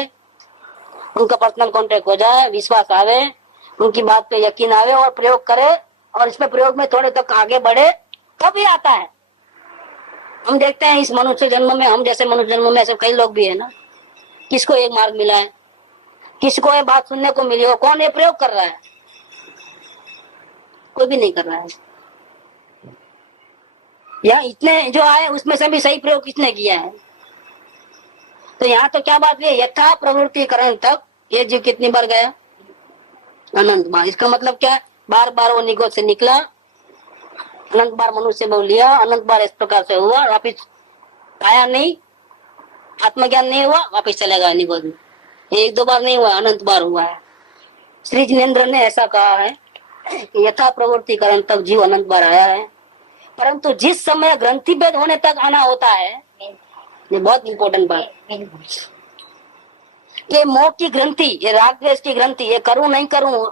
उनका पर्सनल कांटेक्ट हो जाए, विश्वास आवे, उनकी बात पे यकीन आवे और प्रयोग करे और इसमें प्रयोग में थोड़े तक आगे बढ़े तब ही आता है। हम देखते हैं इस मनुष्य जन्म में, हम जैसे मनुष्य जन्म में ऐसे कई लोग भी है ना, किसको एक मार्ग मिला है, किसको ये बात सुनने को मिली हो, कौन ये प्रयोग कर रहा है? कोई भी नहीं कर रहा है। या इतने जो आए उसमें से भी सही प्रयोग किसने किया है? तो यहाँ तो क्या बात है, यथा प्रवृत्तिकरण तक ये जीव कितनी बार गया? अनंत बार। इसका मतलब क्या? बार बार वो निगोद से निकला, अनंत बार मनुष्य भाव लिया, अनंत बार इस प्रकार से हुआ, वापिस आया नहीं, आत्मज्ञान नहीं हुआ, वापिस चले गया निगोद में। 1-2 बार नहीं हुआ, अनंत बार हुआ है। श्री जिनेन्द्र ने ऐसा कहा है कि यथा प्रवृत्तिकरण तक जीव अनंत बार आया है परंतु जिस समय ग्रंथि भेद होने तक आना होता है, ये बहुत इंपॉर्टेंट बात, ये मोह की ग्रंथि, ये राग द्वेष की ग्रंथि, ये करूं नहीं करूं,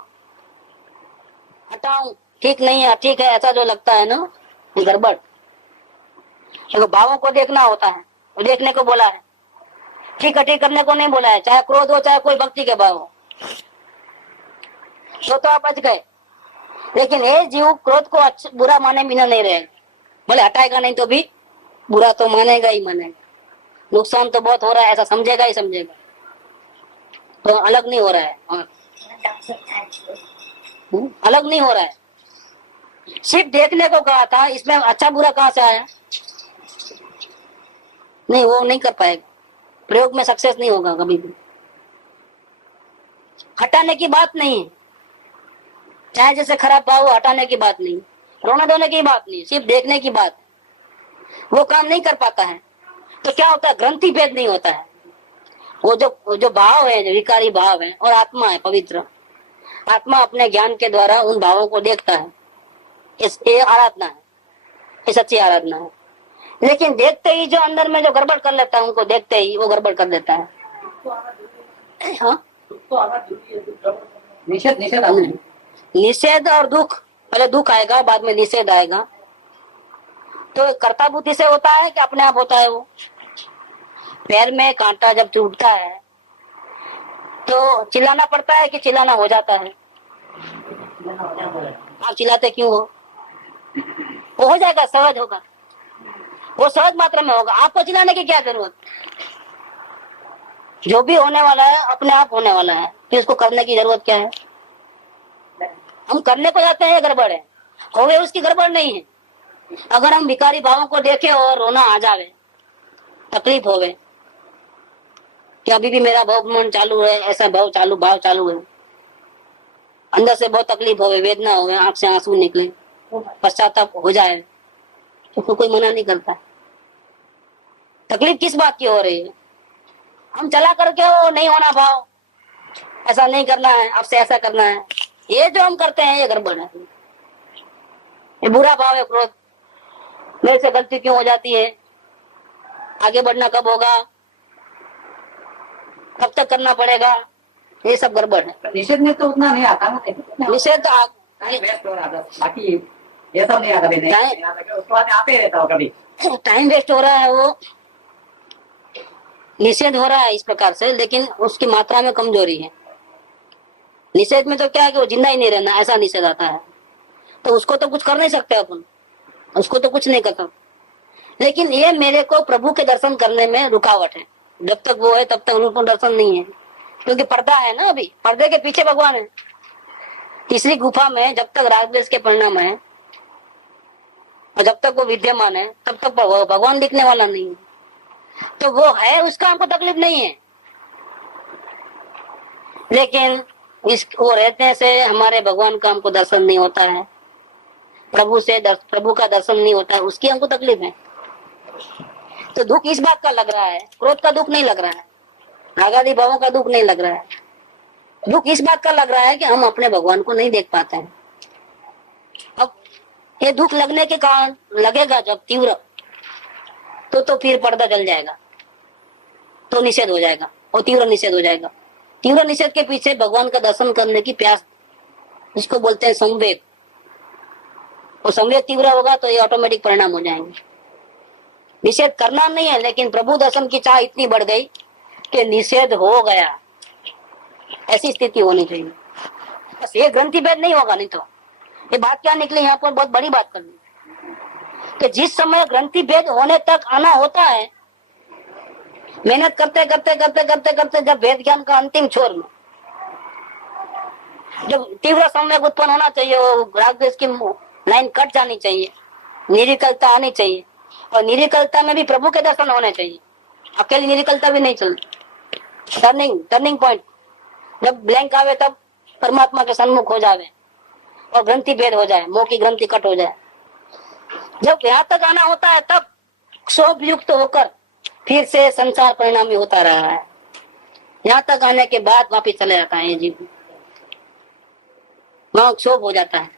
हटाऊं ठीक नहीं है ठीक है, ऐसा जो लगता है ना, ये गड़बड़। तो भावों को देखना होता है, वो देखने को बोला है, ठीक है ठीक करने को नहीं बोला है, चाहे क्रोध हो चाहे कोई भक्ति के भाव हो। तो आप बच गए, लेकिन ये जीव क्रोध को अच्छा बुरा माने बिना नहीं रहेगा, बोले हटाएगा नहीं तो भी बुरा तो मानेगा ही मानेगा, नुकसान तो बहुत हो रहा है ऐसा समझेगा ही समझेगा, तो अलग नहीं हो रहा है। और अलग नहीं हो रहा है, सिर्फ देखने को कहा था, इसमें अच्छा बुरा कहाँ से आया? नहीं, वो नहीं कर पाएगा, प्रयोग में सक्सेस नहीं होगा कभी भी। हटाने की बात नहीं है, चाहे जैसे खराब भाव हो, हटाने की बात नहीं, रोना धोने की बात नहीं, सिर्फ देखने की बात। वो काम नहीं कर पाता है तो क्या होता है? ग्रंथि भेद नहीं होता है। वो जो भाव है, जो विकारी भाव है, और आत्मा है पवित्र, आत्मा अपने ज्ञान के द्वारा उन भावों को देखता है। ये आराधना है, ये सच्ची आराधना है। लेकिन देखते ही जो अंदर में जो गड़बड़ कर लेता है, उनको देखते ही वो गड़बड़ कर देता है। हाँ, निषेध और दुख, पहले दुख आएगा बाद में निषेध आएगा। तो कर्ता बुद्धि से होता है कि अपने आप होता है? वो पैर में कांटा जब टूटता है तो चिल्लाना पड़ता है कि चिल्लाना हो जाता है? आप चिल्लाते क्यों हो? वो हो जाएगा, सहज होगा, वो सहज मात्रा में होगा, आपको चिल्लाने की क्या जरूरत? जो भी होने वाला है अपने आप होने वाला है, फिर उसको करने की जरूरत क्या है? हम करने को जाते हैं, गड़बड़ है, हो गए उसकी गड़बड़ नहीं है। अगर हम विकारी भावों को देखे और रोना आ जावे, तकलीफ हो गए कि अभी भी मेरा भाव मन चालू है, ऐसा भाव चालू है, अंदर से बहुत तकलीफ हो गई, वेदना हो गई, आंख से आंसू निकले, पश्चाताप हो जाए, तो कोई मना नहीं करता। तकलीफ किस बात की हो रही है? हम चला करके वो नहीं होना भाव, ऐसा नहीं करना है, अब से ऐसा करना है, ये जो हम करते हैं ये गड़बड़ है, ये बुरा भाव है, क्रोध। मेरे से गलती क्यों हो जाती है, आगे बढ़ना कब होगा, कब तक करना पड़ेगा, ये सब गड़बड़ है। निषेध में तो उतना नहीं आता ना, निषेध तो बाकी ये सब नहीं आता, उसके बाद आते रहता हो कभी, टाइम वेस्ट हो रहा है, वो निषेध हो रहा है इस प्रकार से, लेकिन उसकी मात्रा में कमजोरी है। निषेध में तो क्या है कि वो जिंदा ही नहीं रहना, ऐसा निषेध आता है, तो उसको तो कुछ कर नहीं सकते अपन, उसको तो कुछ नहीं करता। लेकिन ये मेरे को प्रभु के दर्शन करने में रुकावट है, जब तक वो है तब तक उनको दर्शन नहीं है, क्योंकि पर्दा है ना, अभी पर्दे के पीछे भगवान है। तीसरी गुफा में जब तक रागद्वेष के परिणाम है और जब तक वो विद्यमान है तब तक भगवान दिखने वाला नहीं है। तो वो है, उसका हमको तकलीफ नहीं है, लेकिन वो रहने से हमारे भगवान का हमको दर्शन नहीं होता है, प्रभु का दर्शन नहीं होता है, उसकी हमको तकलीफ है। तो दुख इस बात का लग रहा है, क्रोध का दुख नहीं लग रहा है, रागादि भावों का दुख नहीं लग रहा है, दुख इस बात का लग रहा है कि हम अपने भगवान को नहीं देख पाते हैं। अब ये दुख लगने के कारण लगेगा जब तीव्र, तो फिर पर्दा जल जाएगा, तो निषेध हो जाएगा, और तीव्र निषेध हो जाएगा। तीव्र निषेध के पीछे भगवान का दर्शन करने की प्यास, जिसको बोलते हैं संवेग, और संवेग तीव्र होगा तो ये ऑटोमेटिक परिणाम हो जाएंगे। निषेध करना नहीं है, लेकिन प्रभु दर्शन की चाह इतनी बढ़ गई कि निषेध हो गया, ऐसी स्थिति होनी चाहिए। बस ये ग्रंथि भेद नहीं होगा, नहीं तो ये बात क्या निकली यहाँ पर, बहुत बड़ी बात करनी कि जिस समय ग्रंथि भेद होने तक आना होता है, मेहनत करते करते करते करते करते जब वेद ज्ञान का अंतिम छोर में जब तीव्र संवेग उत्पन्न होना चाहिए, वो रागद्वेष की लाइन कट जानी चाहिए, निरिकलता आनी चाहिए, और निरिकलता में भी प्रभु के दर्शन होने चाहिए, अकेली निरिकलता भी नहीं चलती। टर्निंग पॉइंट जब ब्लैंक आवे तब परमात्मा के सन्मुख हो जावे और ग्रंथि भेद हो जाए, मोह की ग्रंथि कट हो जाए। जब यहाँ तक आना होता है तब क्षोभ युक्त होकर फिर से संसार परिणामी होता रहा है। यहाँ तक आने के बाद वापिस चले जाता है ये जीव, वहां क्षोभ हो जाता है,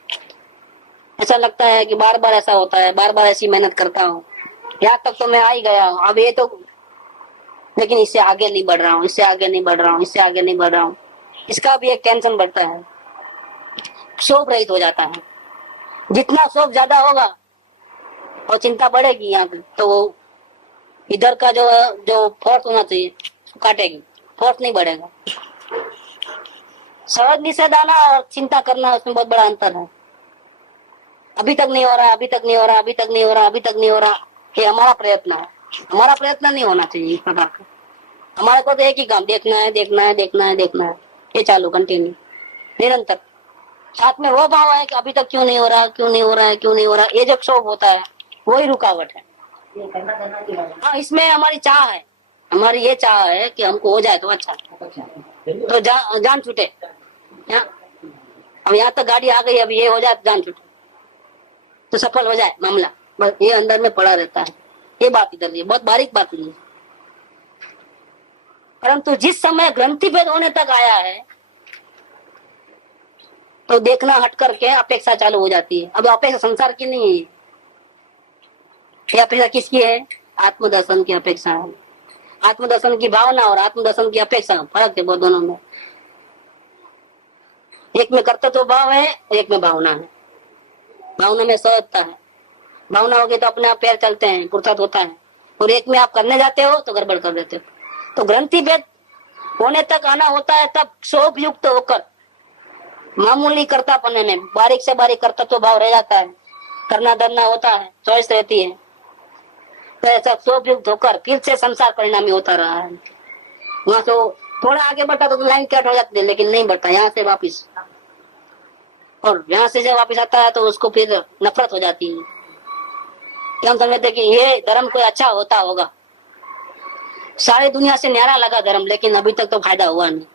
ऐसा लगता है कि बार बार ऐसा होता है, बार बार ऐसी मेहनत करता हूँ, यहाँ तक तो मैं आ ही गया हूँ, अब ये तो, लेकिन इससे आगे नहीं बढ़ रहा हूँ, इससे आगे नहीं बढ़ रहा हूँ, इससे आगे नहीं बढ़ रहा हूँ। इसका भी एक टेंशन बढ़ता है, शोक रहित हो जाता है। जितना शोक ज्यादा होगा और चिंता बढ़ेगी यहाँ पे, तो वो इधर का जो जो फोर्स होना चाहिए काटेगी, फोर्स नहीं बढ़ेगा। सहज निषेध आना और चिंता करना, उसमें बहुत बड़ा अंतर है। अभी तक नहीं हो रहा, अभी तक नहीं हो रहा, अभी तक नहीं हो रहा, अभी तक नहीं हो रहा, ये हमारा प्रयत्न है। हमारा प्रयत्न नहीं होना चाहिए इस प्रकार का। हमारे को तो एक ही काम, देखना है, देखना है, देखना है, देखना है, ये चालू कंटिन्यू निरंतर। साथ में वो भाव है कि अभी तक क्यों नहीं हो रहा, क्यों नहीं हो रहा है, क्यों नहीं हो रहा, ये जो क्षोभ होता है वही रुकावट है। हाँ, इसमें हमारी चाह है, हमारी ये चाह है कि हमको हो जाए तो अच्छा, तो जान छूटे। अब यहाँ तक गाड़ी आ गई, अब ये हो जाए तो जान छूटे, तो सफल हो जाए मामला, बस ये अंदर में पड़ा रहता है। ये बात इधर, ये बहुत बारीक बात है। परंतु जिस समय ग्रंथि भेद होने तक आया है तो देखना हट करके अपेक्षा चालू हो जाती है। अब अपेक्षा संसार की नहीं है, ये अपेक्षा किसकी है? आत्मदर्शन की अपेक्षा है। आत्मदर्शन की भावना और आत्मदर्शन की अपेक्षा, फर्क है बहुत दोनों में। एक में कर्तव्य भाव है, एक में भावना है। भावना में सहजता है, भावना होगी तो अपने आप पैर चलते हैं, पुरुषार्थ होता है। और एक में आप करने जाते हो तो गड़बड़ कर देते हो। तो ग्रंथि भेद होने तक आना होता है, तब शोभ युक्त होकर मामूली कर्तापने में बारीक से बारीक कर्तव्य भाव रह जाता है, करना धरना होता है, चॉइस रहती है। तो ऐसा शोभ युक्त होकर फिर से संसार परिणामी होता रहा है। वहां से थोड़ा आगे बढ़ता तो लाइन कट हो जाती है, लेकिन नहीं बढ़ता यहाँ से वापिस। और यहाँ से जब वापिस आता है तो उसको फिर नफरत हो जाती है कि हम समझते कि ये धर्म कोई अच्छा होता होगा, सारी दुनिया से न्यारा लगा धर्म, लेकिन अभी तक तो फायदा हुआ नहीं।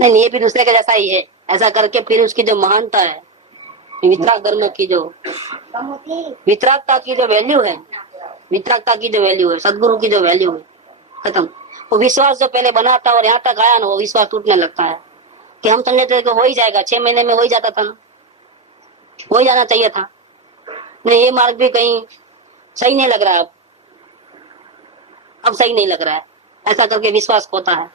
नहीं, ये भी दूसरे के जैसा ही है। ऐसा करके फिर उसकी जो महानता है, वितराग धर्म की जो वितरागता की जो वैल्यू है, वितरागता की जो वैल्यू है, सदगुरु की जो वैल्यू है, खत्म। वो विश्वास जो पहले बना था और यहाँ तक आया ना, वो विश्वास टूटने लगता है कि हम समझते थे कि हो ही जाएगा, 6 महीने में हो ही जाता था ना, हो ही जाना चाहिए था। नहीं, ये मार्ग भी कहीं सही नहीं लग रहा है, अब सही नहीं लग रहा है। ऐसा करके विश्वास खोता है।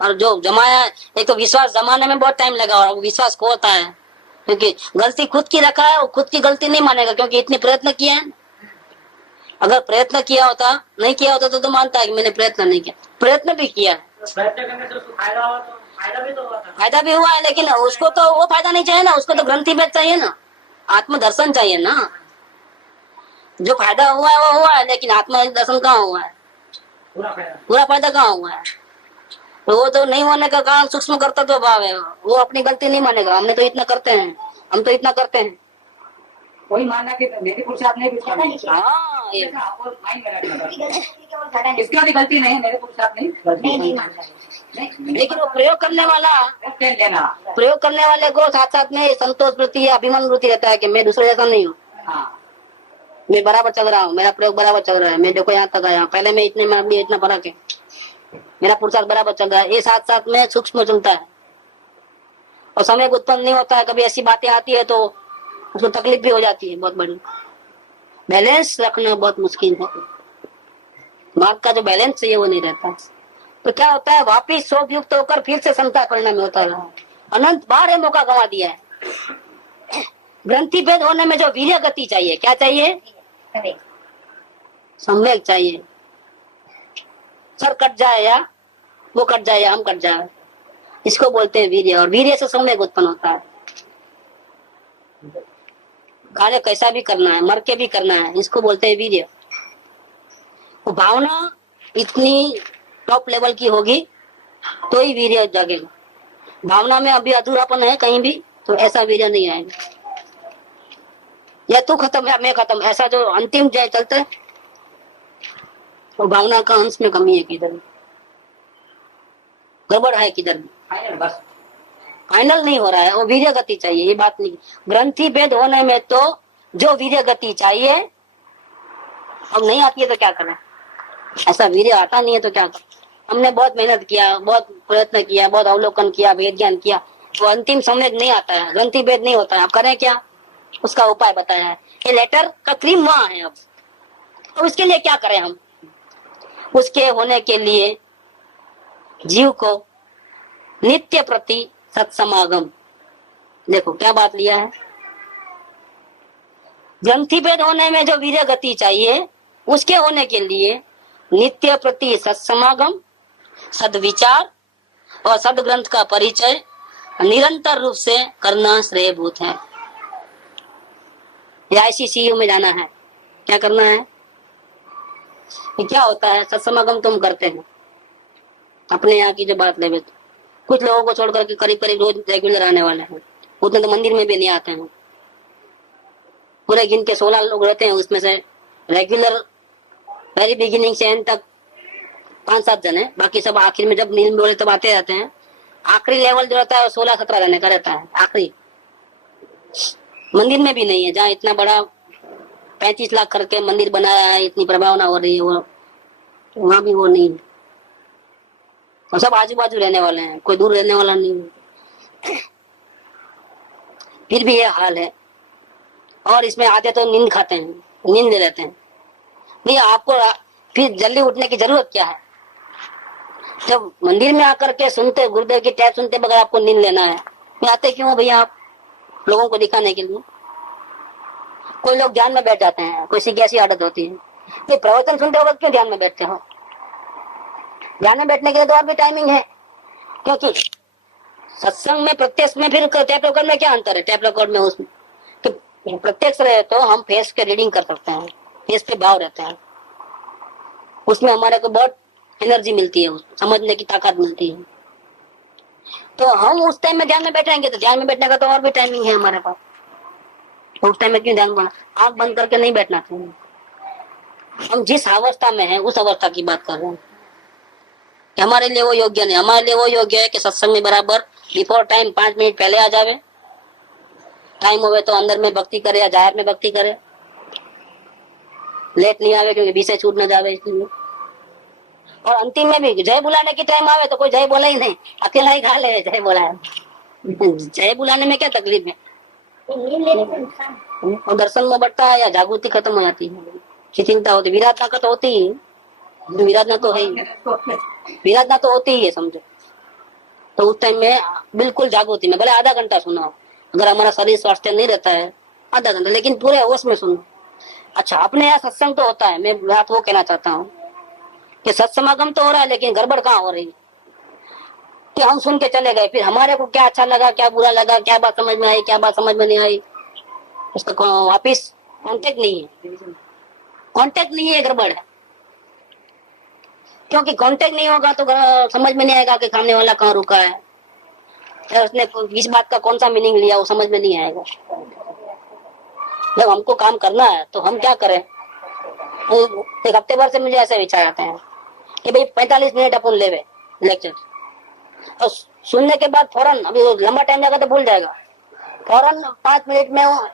और जो जमाया, एक तो विश्वास जमाने में बहुत टाइम लगा और विश्वास खोता है, क्योंकि गलती खुद की रखा है, वो खुद की गलती नहीं मानेगा, क्योंकि इतने प्रयत्न किए हैं। अगर प्रयत्न किया होता, नहीं किया होता तो मानता है कि मैंने प्रयत्न नहीं किया। प्रयत्न भी किया है, प्रयत्न करने से उसको फायदा भी तो हुआ था। फायदा भी हुआ है, लेकिन उसको तो वो फायदा नहीं चाहिए ना, उसको तो ग्रंथि भेद चाहिए ना, आत्मदर्शन चाहिए ना। जो फायदा हुआ है वो हुआ है, लेकिन आत्मदर्शन कहाँ हुआ है? पूरा फायदा कहाँ हुआ है? तो वो तो नहीं होने का कारण सूक्ष्म कर्तव्य भाव है। वो अपनी गलती नहीं मानेगा, हमने तो इतना करते हैं, हम तो इतना करते हैं। कोई मानना कि मेरी पुरुषार्थ नहीं, हाँ, इसकी भी गलती नहीं है, मेरे पुरुषार्थ नहीं। लेकिन वो प्रयोग करने वाला, प्रयोग करने वाले को साथ साथ में संतोष वृत्ति या अभिमान वृत्ति रहता है कि मैं दूसरे जैसा नहीं हूँ, मैं बराबर चल रहा हूँ, मेरा प्रयोग बराबर चल रहा है, मैं देखो यहाँ तक आया, पहले मैं इतने में अभी इतना फर्क है, मेरा पुरुषार्थ बराबर चल रहा है। ये साथ साथ में सूक्ष्म चलता है और समय उत्पन्न नहीं होता है। कभी ऐसी बातें आती है तो उसको तकलीफ भी हो जाती है बहुत बड़ी। बैलेंस रखना बहुत मुश्किल है, मार्ग का जो बैलेंस चाहिए वो नहीं रहता। तो क्या होता है, वापिस शोभ युक्त होकर फिर से संसार परिणाम होता रहा। अनंत बार है मौका गंवा दिया है। ग्रंथि भेद होने में जो वीर्य गति चाहिए, क्या चाहिए? संवेग चाहिए। सर कट जाए या वो कट जाए या हम कट जाए, इसको बोलते हैं वीर्य। और वीर्य से संवेग उत्पन्न होता है। कार्य कैसा भी करना है, मर के भी करना है, इसको बोलते हैं वीर्य। वो भावना इतनी टॉप लेवल की होगी तो ही वीर्य जागेगा। भावना में अभी अधूरापन है कहीं भी, तो ऐसा वीर्य नहीं आएगा। या तू खत्म या मैं खत्म, ऐसा जो अंतिम जय चलता है, वो भावना का अंश में कमी है, किधर गड़बड़ है, किधर फाइनल नहीं हो रहा है। वो वीर्य गति चाहिए, ये बात नहीं। ग्रंथि भेद होने में तो जो वीर्य गति चाहिए, अब नहीं आती है तो क्या करें? ऐसा वीर्य आता नहीं है तो क्या करें? हमने बहुत मेहनत किया, बहुत प्रयत्न किया, बहुत अवलोकन किया, भेद ज्ञान किया, वो अंतिम संवेग नहीं आता है, ग्रंथि भेद नहीं होता है। आप करें क्या? उसका उपाय बताया है। ये लेटर का क्रीम वहां है। अब तो उसके लिए क्या करें हम? उसके होने के लिए जीव को नित्य प्रति सत्समागम, देखो क्या बात लिया है। ग्रंथि भेद होने में जो वीर्य गति चाहिए, उसके होने के लिए नित्य प्रति सत्समागम, सदविचार और सदग्रंथ का परिचय निरंतर रूप से करना श्रेयभूत है। ICCU में जाना है, क्या करना है? ये क्या होता है? सत्समागम तुम करते हैं, अपने यहाँ की जो बात ले, कुछ लोगों को छोड़कर के करीब करीब रोज रेगुलर आने वाले हैं, उतने तो मंदिर में भी नहीं आते हैं। पूरे गिन के 16 लोग रहते हैं, उसमें से रेगुलर वेरी बिगिनिंग से एंड तक 5-7 जन है, बाकी सब आखिर में जब नींद बोले तब आते रहते हैं। आखिरी लेवल जो रहता है 16-17 रहने का रहता है। आखिरी मंदिर में भी नहीं है, जहाँ इतना बड़ा 35 लाख करके मंदिर बनाया है, इतनी प्रभावना हो रही है, वो वहां भी वो नहीं है। और सब आजू बाजू रहने वाले हैं, कोई दूर रहने वाला नहीं है। फिर भी ये हाल है। और इसमें आते तो नींद खाते हैं, नींद ले लेते हैं। भैया आपको फिर जल्दी उठने की जरूरत क्या है? जब मंदिर में आकर के सुनते, गुरुदेव की टैप सुनते बगैर आपको नींद लेना है, फिर आते क्यों हो भैया आप? लोगों को दिखाने के लिए। कोई लोग ध्यान में बैठ जाते हैं, कोई सी कैसी आदत होती है। ये प्रवचन सुनते वक्त क्यों ध्यान में बैठते हो? ध्यान में बैठने के लिए तो और भी टाइमिंग है, क्योंकि सत्संग में प्रत्यक्ष में फिर टैप रिकॉर्ड में क्या अंतर है? टैप रिकॉर्ड में उसमें तो प्रत्यक्ष रहे तो हम फेस के रीडिंग कर सकते हैं, फेस पे भाव रहते हैं, उसमें हमारे को बहुत एनर्जी मिलती है, समझने की ताकत मिलती है। तो हम उस टाइम में ध्यान में बैठेंगे तो ध्यान में बैठने का तो और भी टाइमिंग है हमारे पास। तो उस टाइम में क्यों ध्यान बना? आंख बंद करके नहीं बैठना चाहिए। हम जिस अवस्था में हैं उस अवस्था की बात कर रहे हैं कि हमारे लिए वो योग्य नहीं। हमारे लिए वो योग्य है कि सत्संग में बराबर बिफोर टाइम 5 मिनट पहले आ जावे, टाइम होवे तो अंदर में भक्ति करे या जाहिर में भक्ति करे, लेट नहीं आवे क्योंकि बीच से छूट न जावे इसलिए। और अंतिम में भी जय बुलाने की टाइम आवे तो कोई जय बोला ही नहीं, अकेला ही खा ले जय बोला है। जय बुलाने में क्या तकलीफ है? और दर्शन में बढ़ता है या जागृति खत्म हो जाती है, चिंता होती। विराधना का तो होती ही, विराधना तो है ही, विराधना तो होती ही है समझो। तो उस टाइम में बिल्कुल जागृति में, भले आधा घंटा सुनो, अगर हमारा शरीर स्वास्थ्य नहीं रहता है आधा घंटा, लेकिन पूरे होश में सुनो। अच्छा, अपने यहाँ सत्संग तो होता है, मैं बात वो कहना चाहता हूँ कि सत्समागम तो हो रहा है, लेकिन गड़बड़ कहाँ हो रही है कि हम सुन के चले गए, फिर हमारे को क्या अच्छा लगा, क्या बुरा लगा, क्या बात समझ में आई, क्या बात समझ में नहीं आई, उसका वापिस कांटेक्ट नहीं है। कांटेक्ट नहीं है, गड़बड़ है। क्योंकि कांटेक्ट नहीं होगा तो समझ में नहीं आएगा कि सामने वाला कहाँ रुका है, उसने इस बात का कौन सा मीनिंग लिया, वो समझ में नहीं आएगा। जब हमको काम करना है तो हम क्या करें? एक हफ्ते भर से मुझे ऐसे विचार आते हैं कि भाई 45 मिनट अपन ले लेक्चर, और सुनने के बाद फौरन, अभी लंबा टाइम जाएगा तो भूल जाएगा, फौरन 5 मिनट में वो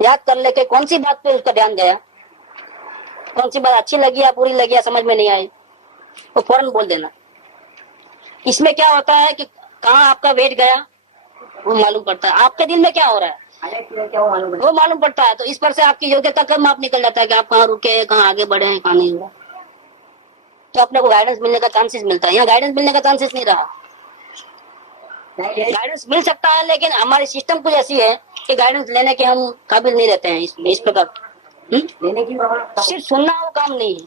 याद कर ले के कौन सी बात पे उसका ध्यान गया, कौन सी बात अच्छी लगी या बुरी लगी या समझ में नहीं आई, तो फौरन बोल देना। इसमें क्या होता है कि कहाँ आपका वेट गया वो मालूम पड़ता है, आपके दिल में क्या हो रहा है वो मालूम पड़ता है। तो इस पर से आपकी योग्यता का माप निकल जाता है कि आप कहाँ रुके, कहाँ आगे बढ़े हैं, कहाँ नहीं हुआ। तो अपने को गाइडेंस मिलने का चांसेस मिलता है। यहाँ गाइडेंस मिलने का चांसेस नहीं रहा। गाइडेंस मिल सकता है, लेकिन हमारी सिस्टम कुछ ऐसी है कि गाइडेंस लेने के हम काबिल नहीं रहते हैं। इस प्रकार लेने की सिर्फ सुनना वो काम नहीं है,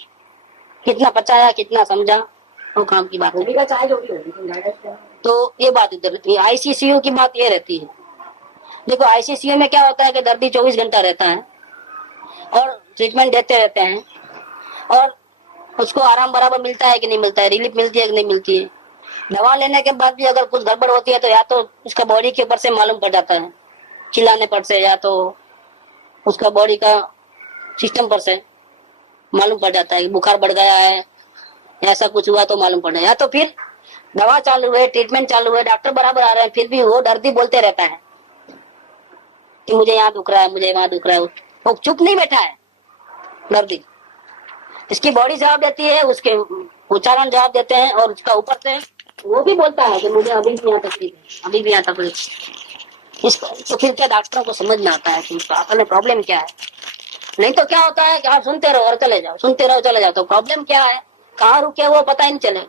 कितना पचाया, कितना समझा, वो काम की बात है। तो ये बात इधर रहती है। ICCU की बात ये रहती है। देखो ICCU में क्या होता है कि दर्दी 24 घंटा रहता है और ट्रीटमेंट देते रहते हैं, और उसको आराम बराबर मिलता है कि नहीं मिलता है, रिलीफ मिलती है कि नहीं मिलती है। दवा लेने के बाद भी अगर कुछ गड़बड़ होती है तो या तो उसका बॉडी के ऊपर से मालूम पड़ जाता है, चिल्लाने पर से, या तो उसका बॉडी का सिस्टम पर से मालूम पड़ जाता है कि बुखार बढ़ गया है, ऐसा कुछ हुआ तो मालूम पड़, या तो फिर दवा चालू है, ट्रीटमेंट चालू है, डॉक्टर बराबर आ रहे हैं, फिर भी वो दर्दी बोलते रहता है कि मुझे यहाँ दुख रहा है, मुझे वहां दुख रहा है। वो चुप नहीं बैठा है दर्दी, इसकी बॉडी जवाब देती है, उसके उच्चारण जवाब देते हैं, और उसका ऊपर से वो भी बोलता है कि मुझे अभी भी यहाँ तकलीफ है, अभी भी यहाँ तकलीफ। इस तो फिर क्या डॉक्टरों को समझ में आता है कि उसका असल में प्रॉब्लम क्या है। नहीं तो क्या होता है कि आप सुनते रहो और चले जाओ, सुनते रहो चले जाओ, तो प्रॉब्लम क्या है, कहाँ रुके वो पता ही नहीं चले।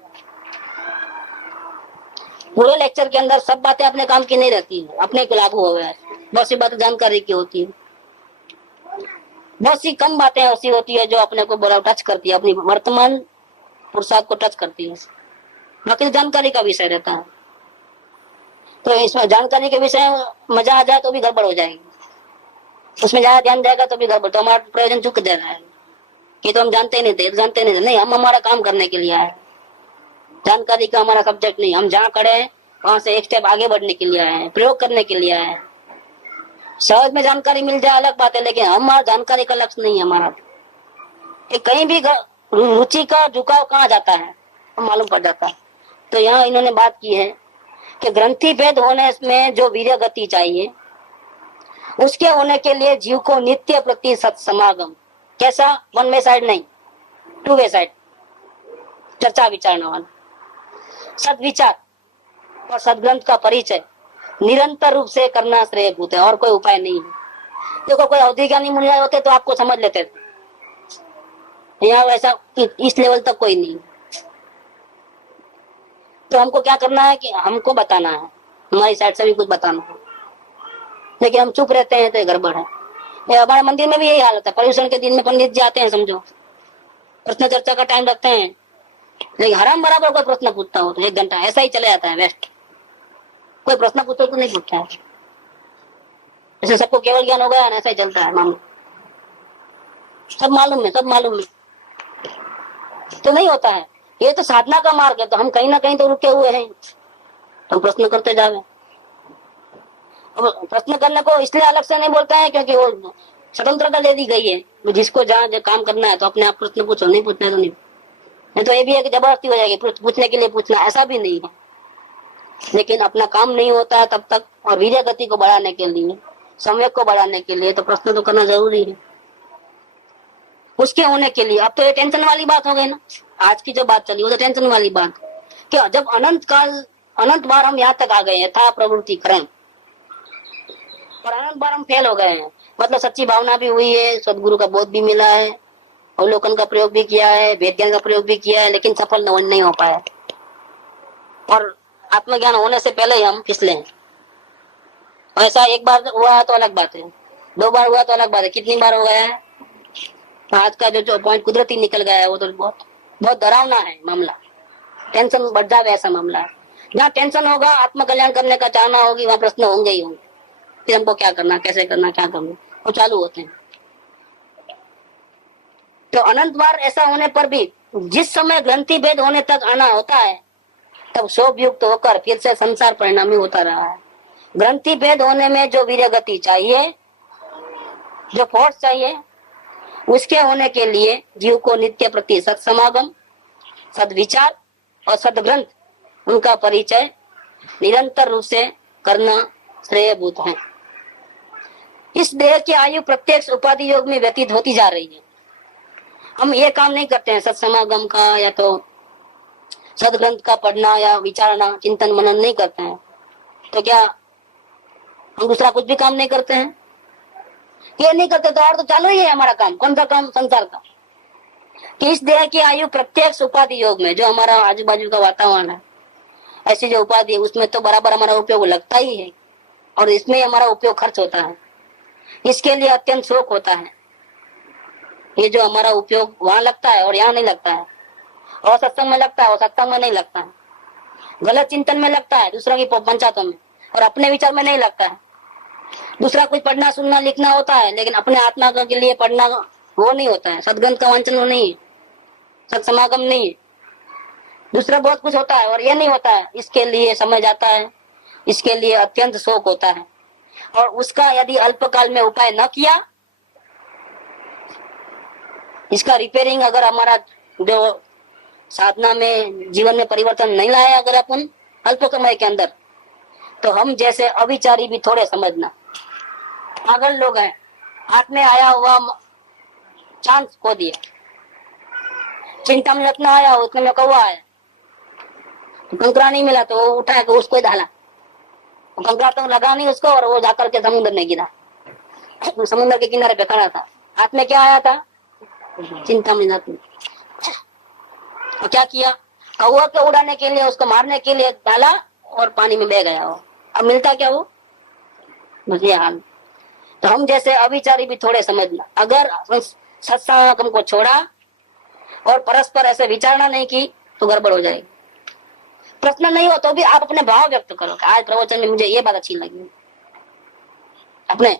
पूरे लेक्चर के अंदर सब बातें अपने काम की नहीं रहती है, अपने को लागू हो गया है। बहुत सी बातें जानकारी की होती है, बहुत सी कम बातें ऐसी होती है जो अपने को बोला टच करती है, अपनी वर्तमान पुरुषार्थ को टच करती है। बाकी जानकारी का विषय रहता है, तो इसमें जानकारी के विषय मजा आ जाए तो भी गड़बड़ हो जाएगी, उसमें ज्यादा ध्यान जाएगा तो भी गड़बड़, तो हमारा प्रयोजन चुक जाएगा कि तो हम जानते नहीं थे, जानते नहीं थे। नहीं, हम हमारा काम करने के लिए आए, जानकारी का हमारा सब्जेक्ट नहीं। हम जहाँ खड़े हैं वहां से एक स्टेप आगे बढ़ने के लिए आए हैं, प्रयोग करने के लिए आए हैं। सहज में जानकारी मिल जाए अलग बात है, लेकिन हमारा जानकारी का लक्ष्य नहीं है हमारा। कहीं भी रुचि का झुकाव कहाँ जाता है मालूम पड़ जाता है। तो यहाँ इन्होंने बात की है कि ग्रंथि भेद होने में जो वीर्य गति चाहिए, उसके होने के लिए जीव को नित्य प्रति सत्समागम, कैसा, वन वे साइड नहीं, टू वे साइड, चर्चा विचारना वाला, सदविचार और सदग्रंथ का परिचय निरंतर रूप से करना श्रेयभूत है, और कोई उपाय नहीं है। देखो कोई अवधि ज्ञानी मुनि होते तो आपको समझ लेते थे, यहाँ वैसा इस लेवल तक कोई नहीं। तो हमको क्या करना है कि हमको बताना है, हमारी साइड से भी कुछ बताना है, लेकिन हम चुप रहते हैं तो ये गड़बड़ है। हमारे मंदिर में भी यही हालत है, पर्यूषण के दिन में पंडित जी आते हैं, समझो प्रश्न चर्चा का टाइम रखते हैं, लेकिन हराम बराबर कोई प्रश्न पूछता हो तो 1 घंटा ऐसा ही चले जाता है वेस्ट। कोई प्रश्न पूछो तो नहीं पूछता है, जैसे सबको केवल ज्ञान हो गया ना, ऐसा ही चलता है मामला। सब मालूम है, सब मालूम है, तो नहीं होता है। ये तो साधना का मार्ग है, तो हम कहीं ना कहीं तो रुके हुए हैं, तो हम प्रश्न करते जावे। अब प्रश्न करने को इसलिए अलग से नहीं बोलते हैं क्योंकि वो स्वतंत्रता दे दी गई है, जिसको जहाँ जो काम करना है तो अपने आप प्रश्न पूछो, नहीं पूछना है तो नहीं तो ये भी है कि जबरदस्ती हो जाएगी पूछने के लिए पूछना, ऐसा भी नहीं है। लेकिन अपना काम नहीं होता है तब तक, और वीर्य गति को बढ़ाने के लिए, संवेग को बढ़ाने के लिए तो प्रश्न तो करना जरूरी है। उसके होने के लिए अब तो ये टेंशन वाली बात हो गई ना, आज की जो बात चली वो तो टेंशन वाली बात, कि जब अनंत बार हम यहाँ तक आ गए हैं, था प्रवृत्ति कर्म, और अनंत बार हम फेल हो गए हैं। मतलब सच्ची भावना भी हुई है, सदगुरु का बोध भी मिला है, अवलोकन का प्रयोग भी किया है, वेद ज्ञान का प्रयोग भी किया है, लेकिन सफल नहीं हो पाया। और आत्मज्ञान होने से पहले ही हम फिसले हैं। ऐसा एक बार हुआ है तो अलग बात है, 2 बार हुआ तो अलग बात है, कितनी बार हो गया है। आज का जो पॉइंट कुदरती निकल गया है वो तो बहुत डरावना है मामला, टेंशन बढ़ जाए ऐसा मामला है। जहाँ टेंशन होगा, आत्मकल्याण करने का चाहना होगी, वहाँ प्रश्न होंगे ही होंगे। फिर हमको क्या करना, कैसे करना, क्या करना, वो चालू होते हैं। तो अनंत बार ऐसा होने पर भी जिस समय ग्रंथि भेद होने तक आना होता है, तब शोभ युक्त होकर फिर से संसार परिणामी होता रहा है। ग्रंथि भेद होने में जो वीर्य गति चाहिए, जो फोर्स चाहिए, उसके होने के लिए जीव को नित्य प्रति सत्समागम, सदविचार और सदग्रंथ, उनका परिचय निरंतर रूप से करना श्रेयभूत है। इस देह की आयु प्रत्यक्ष उपाधि योग में व्यतीत होती जा रही है। हम ये काम नहीं करते हैं सत्समागम का या तो सदग्रंथ का पढ़ना या विचारना, चिंतन मनन नहीं करते हैं, तो क्या हम दूसरा कुछ भी काम नहीं करते हैं? ये नहीं करते तो और तो चालू ही है हमारा काम। कौन सा काम? संसार का। कि इस देह की आयु प्रत्यक्ष उपाधि योग में, जो हमारा आजू बाजू का वातावरण है, ऐसी जो उपाधि है, उसमें तो बराबर हमारा उपयोग लगता ही है, और इसमें हमारा उपयोग खर्च होता है। इसके लिए अत्यंत शोक होता है। ये जो हमारा उपयोग वहां लगता है और यहाँ नहीं लगता है, और सत्संग में लगता है और सत्संग में नहीं लगता है, गलत चिंतन में लगता है, दूसरों की पंचायतों में, और अपने विचार में नहीं लगता है। दूसरा कुछ पढ़ना सुनना लिखना होता है, लेकिन अपने आत्मा के लिए पढ़ना वो नहीं होता है, सदग्रंथ का वांचन वो नहीं है, सत्समागम नहीं है। दूसरा बहुत कुछ होता है और ये नहीं होता है। इसके लिए समय जाता है, इसके लिए अत्यंत शोक होता है, और उसका यदि अल्पकाल में उपाय न किया, इसका रिपेयरिंग अगर हमारा जो साधना में जीवन में परिवर्तन नहीं लाया अगर अपन अल्प समय के अंदर, तो हम जैसे अविचारी भी थोड़े समझना पागल लोग हैं। हाथ में आया हुआ चांस खो दिया, चिंता में रखना आया उतने में कौवा आया, कंकरा नहीं मिला तो वो उठा के उसको डाला, कंकड़ा तो लगा नहीं उसको, और वो जाकर के समुद्र में गिरा। समुद्र के किनारे पे खड़ा था, हाथ में क्या आया था? चिंता में जाती। तो क्या किया? कौवा को उड़ाने के लिए, उसको मारने के लिए डाला और पानी में बह गया वो। अब मिलता क्या वो? मुझे हाल। तो हम जैसे अविचारी भी थोड़े समझना, अगर सत्संग को छोड़ा और परस्पर ऐसे विचारणा नहीं की तो गड़बड़ हो जाएगी। प्रश्न नहीं हो तो भी आप अपने भाव व्यक्त करो। आज प्रवचन में मुझे ये बात अच्छी लगी, अपने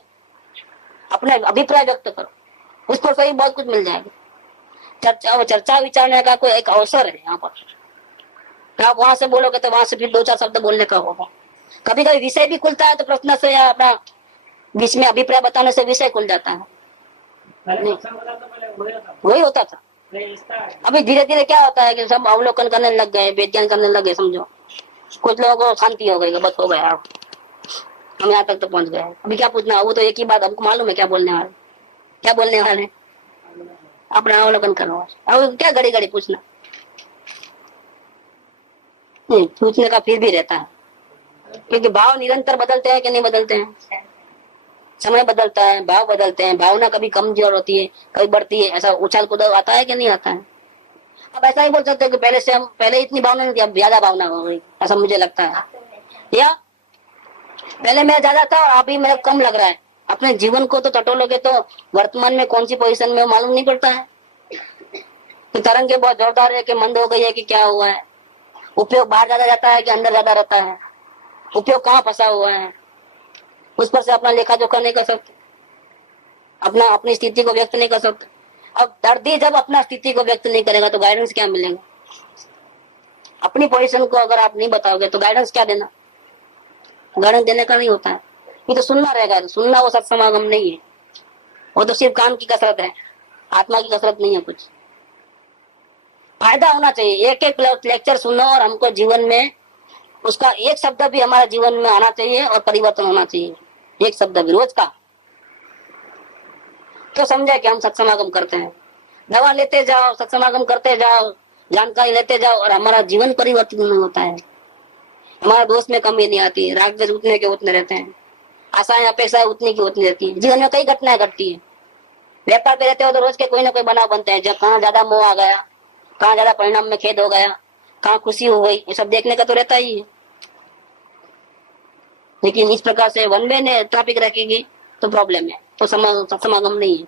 अपने अभिप्राय व्यक्त करो, उस पर सही बहुत कुछ मिल जाएगा। चर्चा विचारने का कोई एक अवसर है यहाँ पर। आप वहां से बोलोगे तो वहां से फिर 2-4 शब्द बोलने का होगा। कभी कभी विषय भी खुलता है तो प्रश्न से या अपना बीच में अभिप्राय बताने से विषय खुल जाता है। वही होता था। अभी धीरे धीरे क्या होता है कि सब अवलोकन करने लग गए, विज्ञान करने लग गए। समझो कुछ लोगों को शांति हो गई, बस हो गया, हम यहाँ तक तो पहुंच गए। अभी क्या पूछना? वो तो एक ही बात हमको मालूम है क्या बोलने वाले, अपना अवलोकन करो। अब क्या घड़ी घड़ी पूछना? पूछने का फिर भी रहता है, क्योंकि भाव निरंतर बदलते हैं कि नहीं बदलते हैं? समय बदलता है, भाव बदलते हैं। भावना कभी कमजोर होती है, कभी बढ़ती है। ऐसा उछाल कूद आता है कि नहीं आता है? अब ऐसा ही बोल सकते हो कि पहले इतनी भावना नहीं थी, अब ज्यादा भावना हो गई, ऐसा मुझे लगता है। या पहले मैं ज्यादा था, अभी मेरा कम लग रहा है। अपने जीवन को तो टटोलोगे तो वर्तमान में कौन सी पोजीशन में मालूम नहीं पड़ता है कि तरंगे बहुत जोरदार है कि मंद हो गई है कि क्या हुआ है। उपयोग बाहर ज्यादा जाता है कि अंदर ज्यादा रहता है, उपयोग कहाँ फंसा हुआ है, उस पर से अपना लेखा जोखा नहीं कर सकते, अपनी स्थिति को व्यक्त नहीं कर सकते। अब दर्दी जब अपना स्थिति को व्यक्त नहीं करेगा तो गाइडेंस क्या मिलेगा? अपनी पोजीशन को अगर आप नहीं बताओगे तो गाइडेंस क्या देना? गाइडेंस देने का नहीं होता है, ये तो सुनना रहेगा। तो सुनना वो सत्समागम नहीं है, वो तो सिर्फ कान की कसरत है, आत्मा की कसरत नहीं है। कुछ फायदा होना चाहिए। एक एक लेक्चर सुनो और हमको जीवन में उसका एक शब्द भी हमारे जीवन में आना चाहिए और परिवर्तन होना चाहिए। एक शब्द भी रोज का, तो समझे कि हम सत्समागम करते हैं। दवा लेते जाओ, सत्समागम करते जाओ, जानकारी लेते जाओ और हमारा जीवन परिवर्तन नहीं होता है। हमारा दोस्त में कमी नहीं आती है, राग उतने के उतने रहते हैं, आशाएं अपेक्षाएं उतनी की उतनी रहती है। जीवन में कई घटनाएं घटती है। व्यापार पे रहते हो तो रोज के कोई ना कोई बनाव बनते हैं, जब कहाँ ज्यादा मोह आ गया, कहाँ ज्यादा परिणाम में खेद हो गया, कहाँ खुशी हो गई, ये सब देखने का तो रहता ही है। लेकिन इस प्रकार से वन वे ने ट्रैफिक रखेगी तो प्रॉब्लम है, तो समागम नहीं है।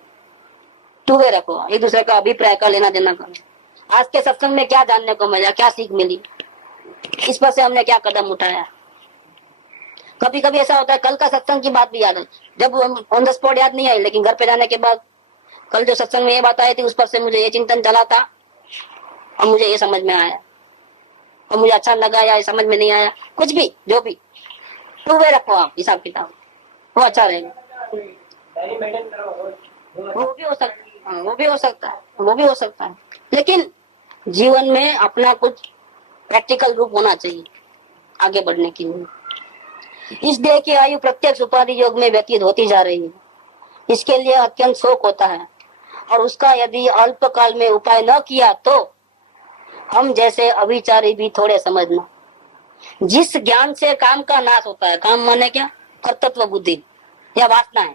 टू वे रखो, एक दूसरे का अभिप्राय का लेना देना करो। आज के सत्संग में क्या जानने को मिला, क्या सीख मिली, इस पर से हमने क्या कदम उठाया। कभी कभी ऐसा होता है, कल का सत्संग की बात भी याद है, जब ऑन द स्पॉट याद नहीं आई, लेकिन घर पे जाने के बाद कल जो सत्संग में ये बात आई थी उस पर से मुझे ये चिंतन चला था और मुझे ये समझ में आया और मुझे अच्छा लगा या समझ में नहीं आया, कुछ भी जो भी, टू वे रखो आप हिसाब किताब, वो अच्छा रहेगा। वो भी हो सकता है, वो भी हो सकता है, लेकिन जीवन में अपना कुछ प्रैक्टिकल रूप होना चाहिए आगे बढ़ने के लिए। इस देह की आयु प्रत्यक्ष उपाधि योग में व्यतीत होती जा रही है, इसके लिए अत्यंत शोक होता है और उसका यदि अल्पकाल में उपाय न किया तो हम जैसे अविचारी भी थोड़े समझना। जिस ज्ञान से काम का नाश होता है, काम माने क्या? कर्तृत्व बुद्धि या वासनाएं,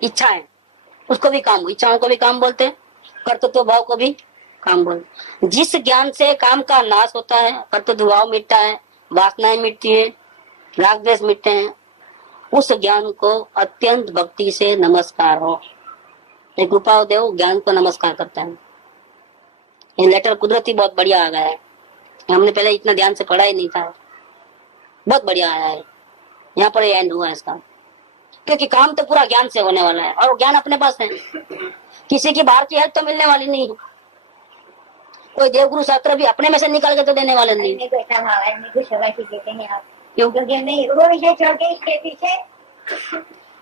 इच्छाएं, उसको भी काम, इच्छाओं को भी काम बोलते हैं, कर्तृत्व भाव को भी काम बोलते। जिस ज्ञान से काम का नाश होता है, कर्तृत्व भाव मिटता है, वासनाएं मिटती है, राग द्वेष मिटते हैं, उस ज्ञान को अत्यंत भक्ति से नमस्कार हो। एक कृपा देव ज्ञान को नमस्कार करता है। ये लेटर कुदरती बहुत बढ़िया आ गया है, हमने पहले इतना ध्यान से पढ़ा ही नहीं था, बहुत बढ़िया आया है। यहाँ पर एंड हुआ इसका, क्योंकि काम तो पूरा ज्ञान से होने वाला है और ज्ञान अपने पास है, किसी की बाहर की हेल्प तो मिलने वाली नहीं है। कोई देवगुरु शास्त्र भी अपने में से निकाल के तो देने वाले नहीं।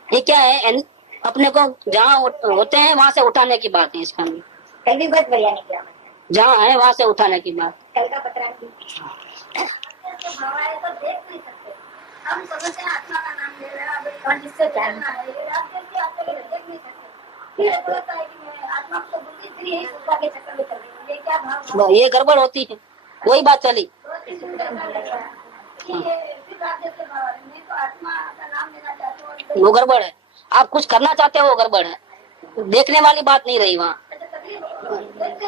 ये क्या है, अपने को जहाँ होते हैं वहां से उठाने की बात है इसका। कल भी बहुत बढ़िया निकला, जहाँ है वहां से उठाने की बात। कल का पत्र तो देख नहीं सकते हम, समझते हैं आत्मा का नाम ले रहा है और जिससे जानना है, देख नहीं सकते। फिर बोलता है कि मैं आत्मा को बुद्धि फ्री है, उसका के चक्कर में चल रही हूँ, ये क्या भाव, ये गड़बड़ होती है, वही बात चली। फिर राज्य से बाहर है। मैं तो आत्मा का नाम लेना चाहती हूँ। वो गड़बड़ है। आप कुछ करना चाहते हो वो गड़बड़ है, देखने वाली बात नहीं रही वहाँ। तकलीफ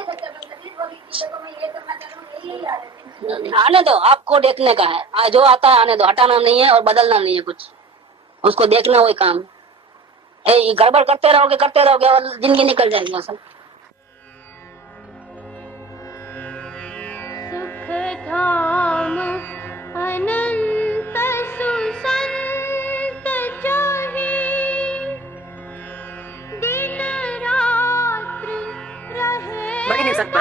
तकलीफ होगी कि देखो मैं ये करना चाहता हूँ, यही आ रही है। आने दो, आपको देखने का है, जो आता है आने दो, हटाना नहीं है और बदलना नहीं है कुछ, उसको देखना वही काम है। ये गड़बड़ करते रहोगे और जिंदगी निकल जाएगी असल। सुख धाम अनंत सुसंत चाहे, दिन रात्र रहे बढ़ ही नहीं सकता।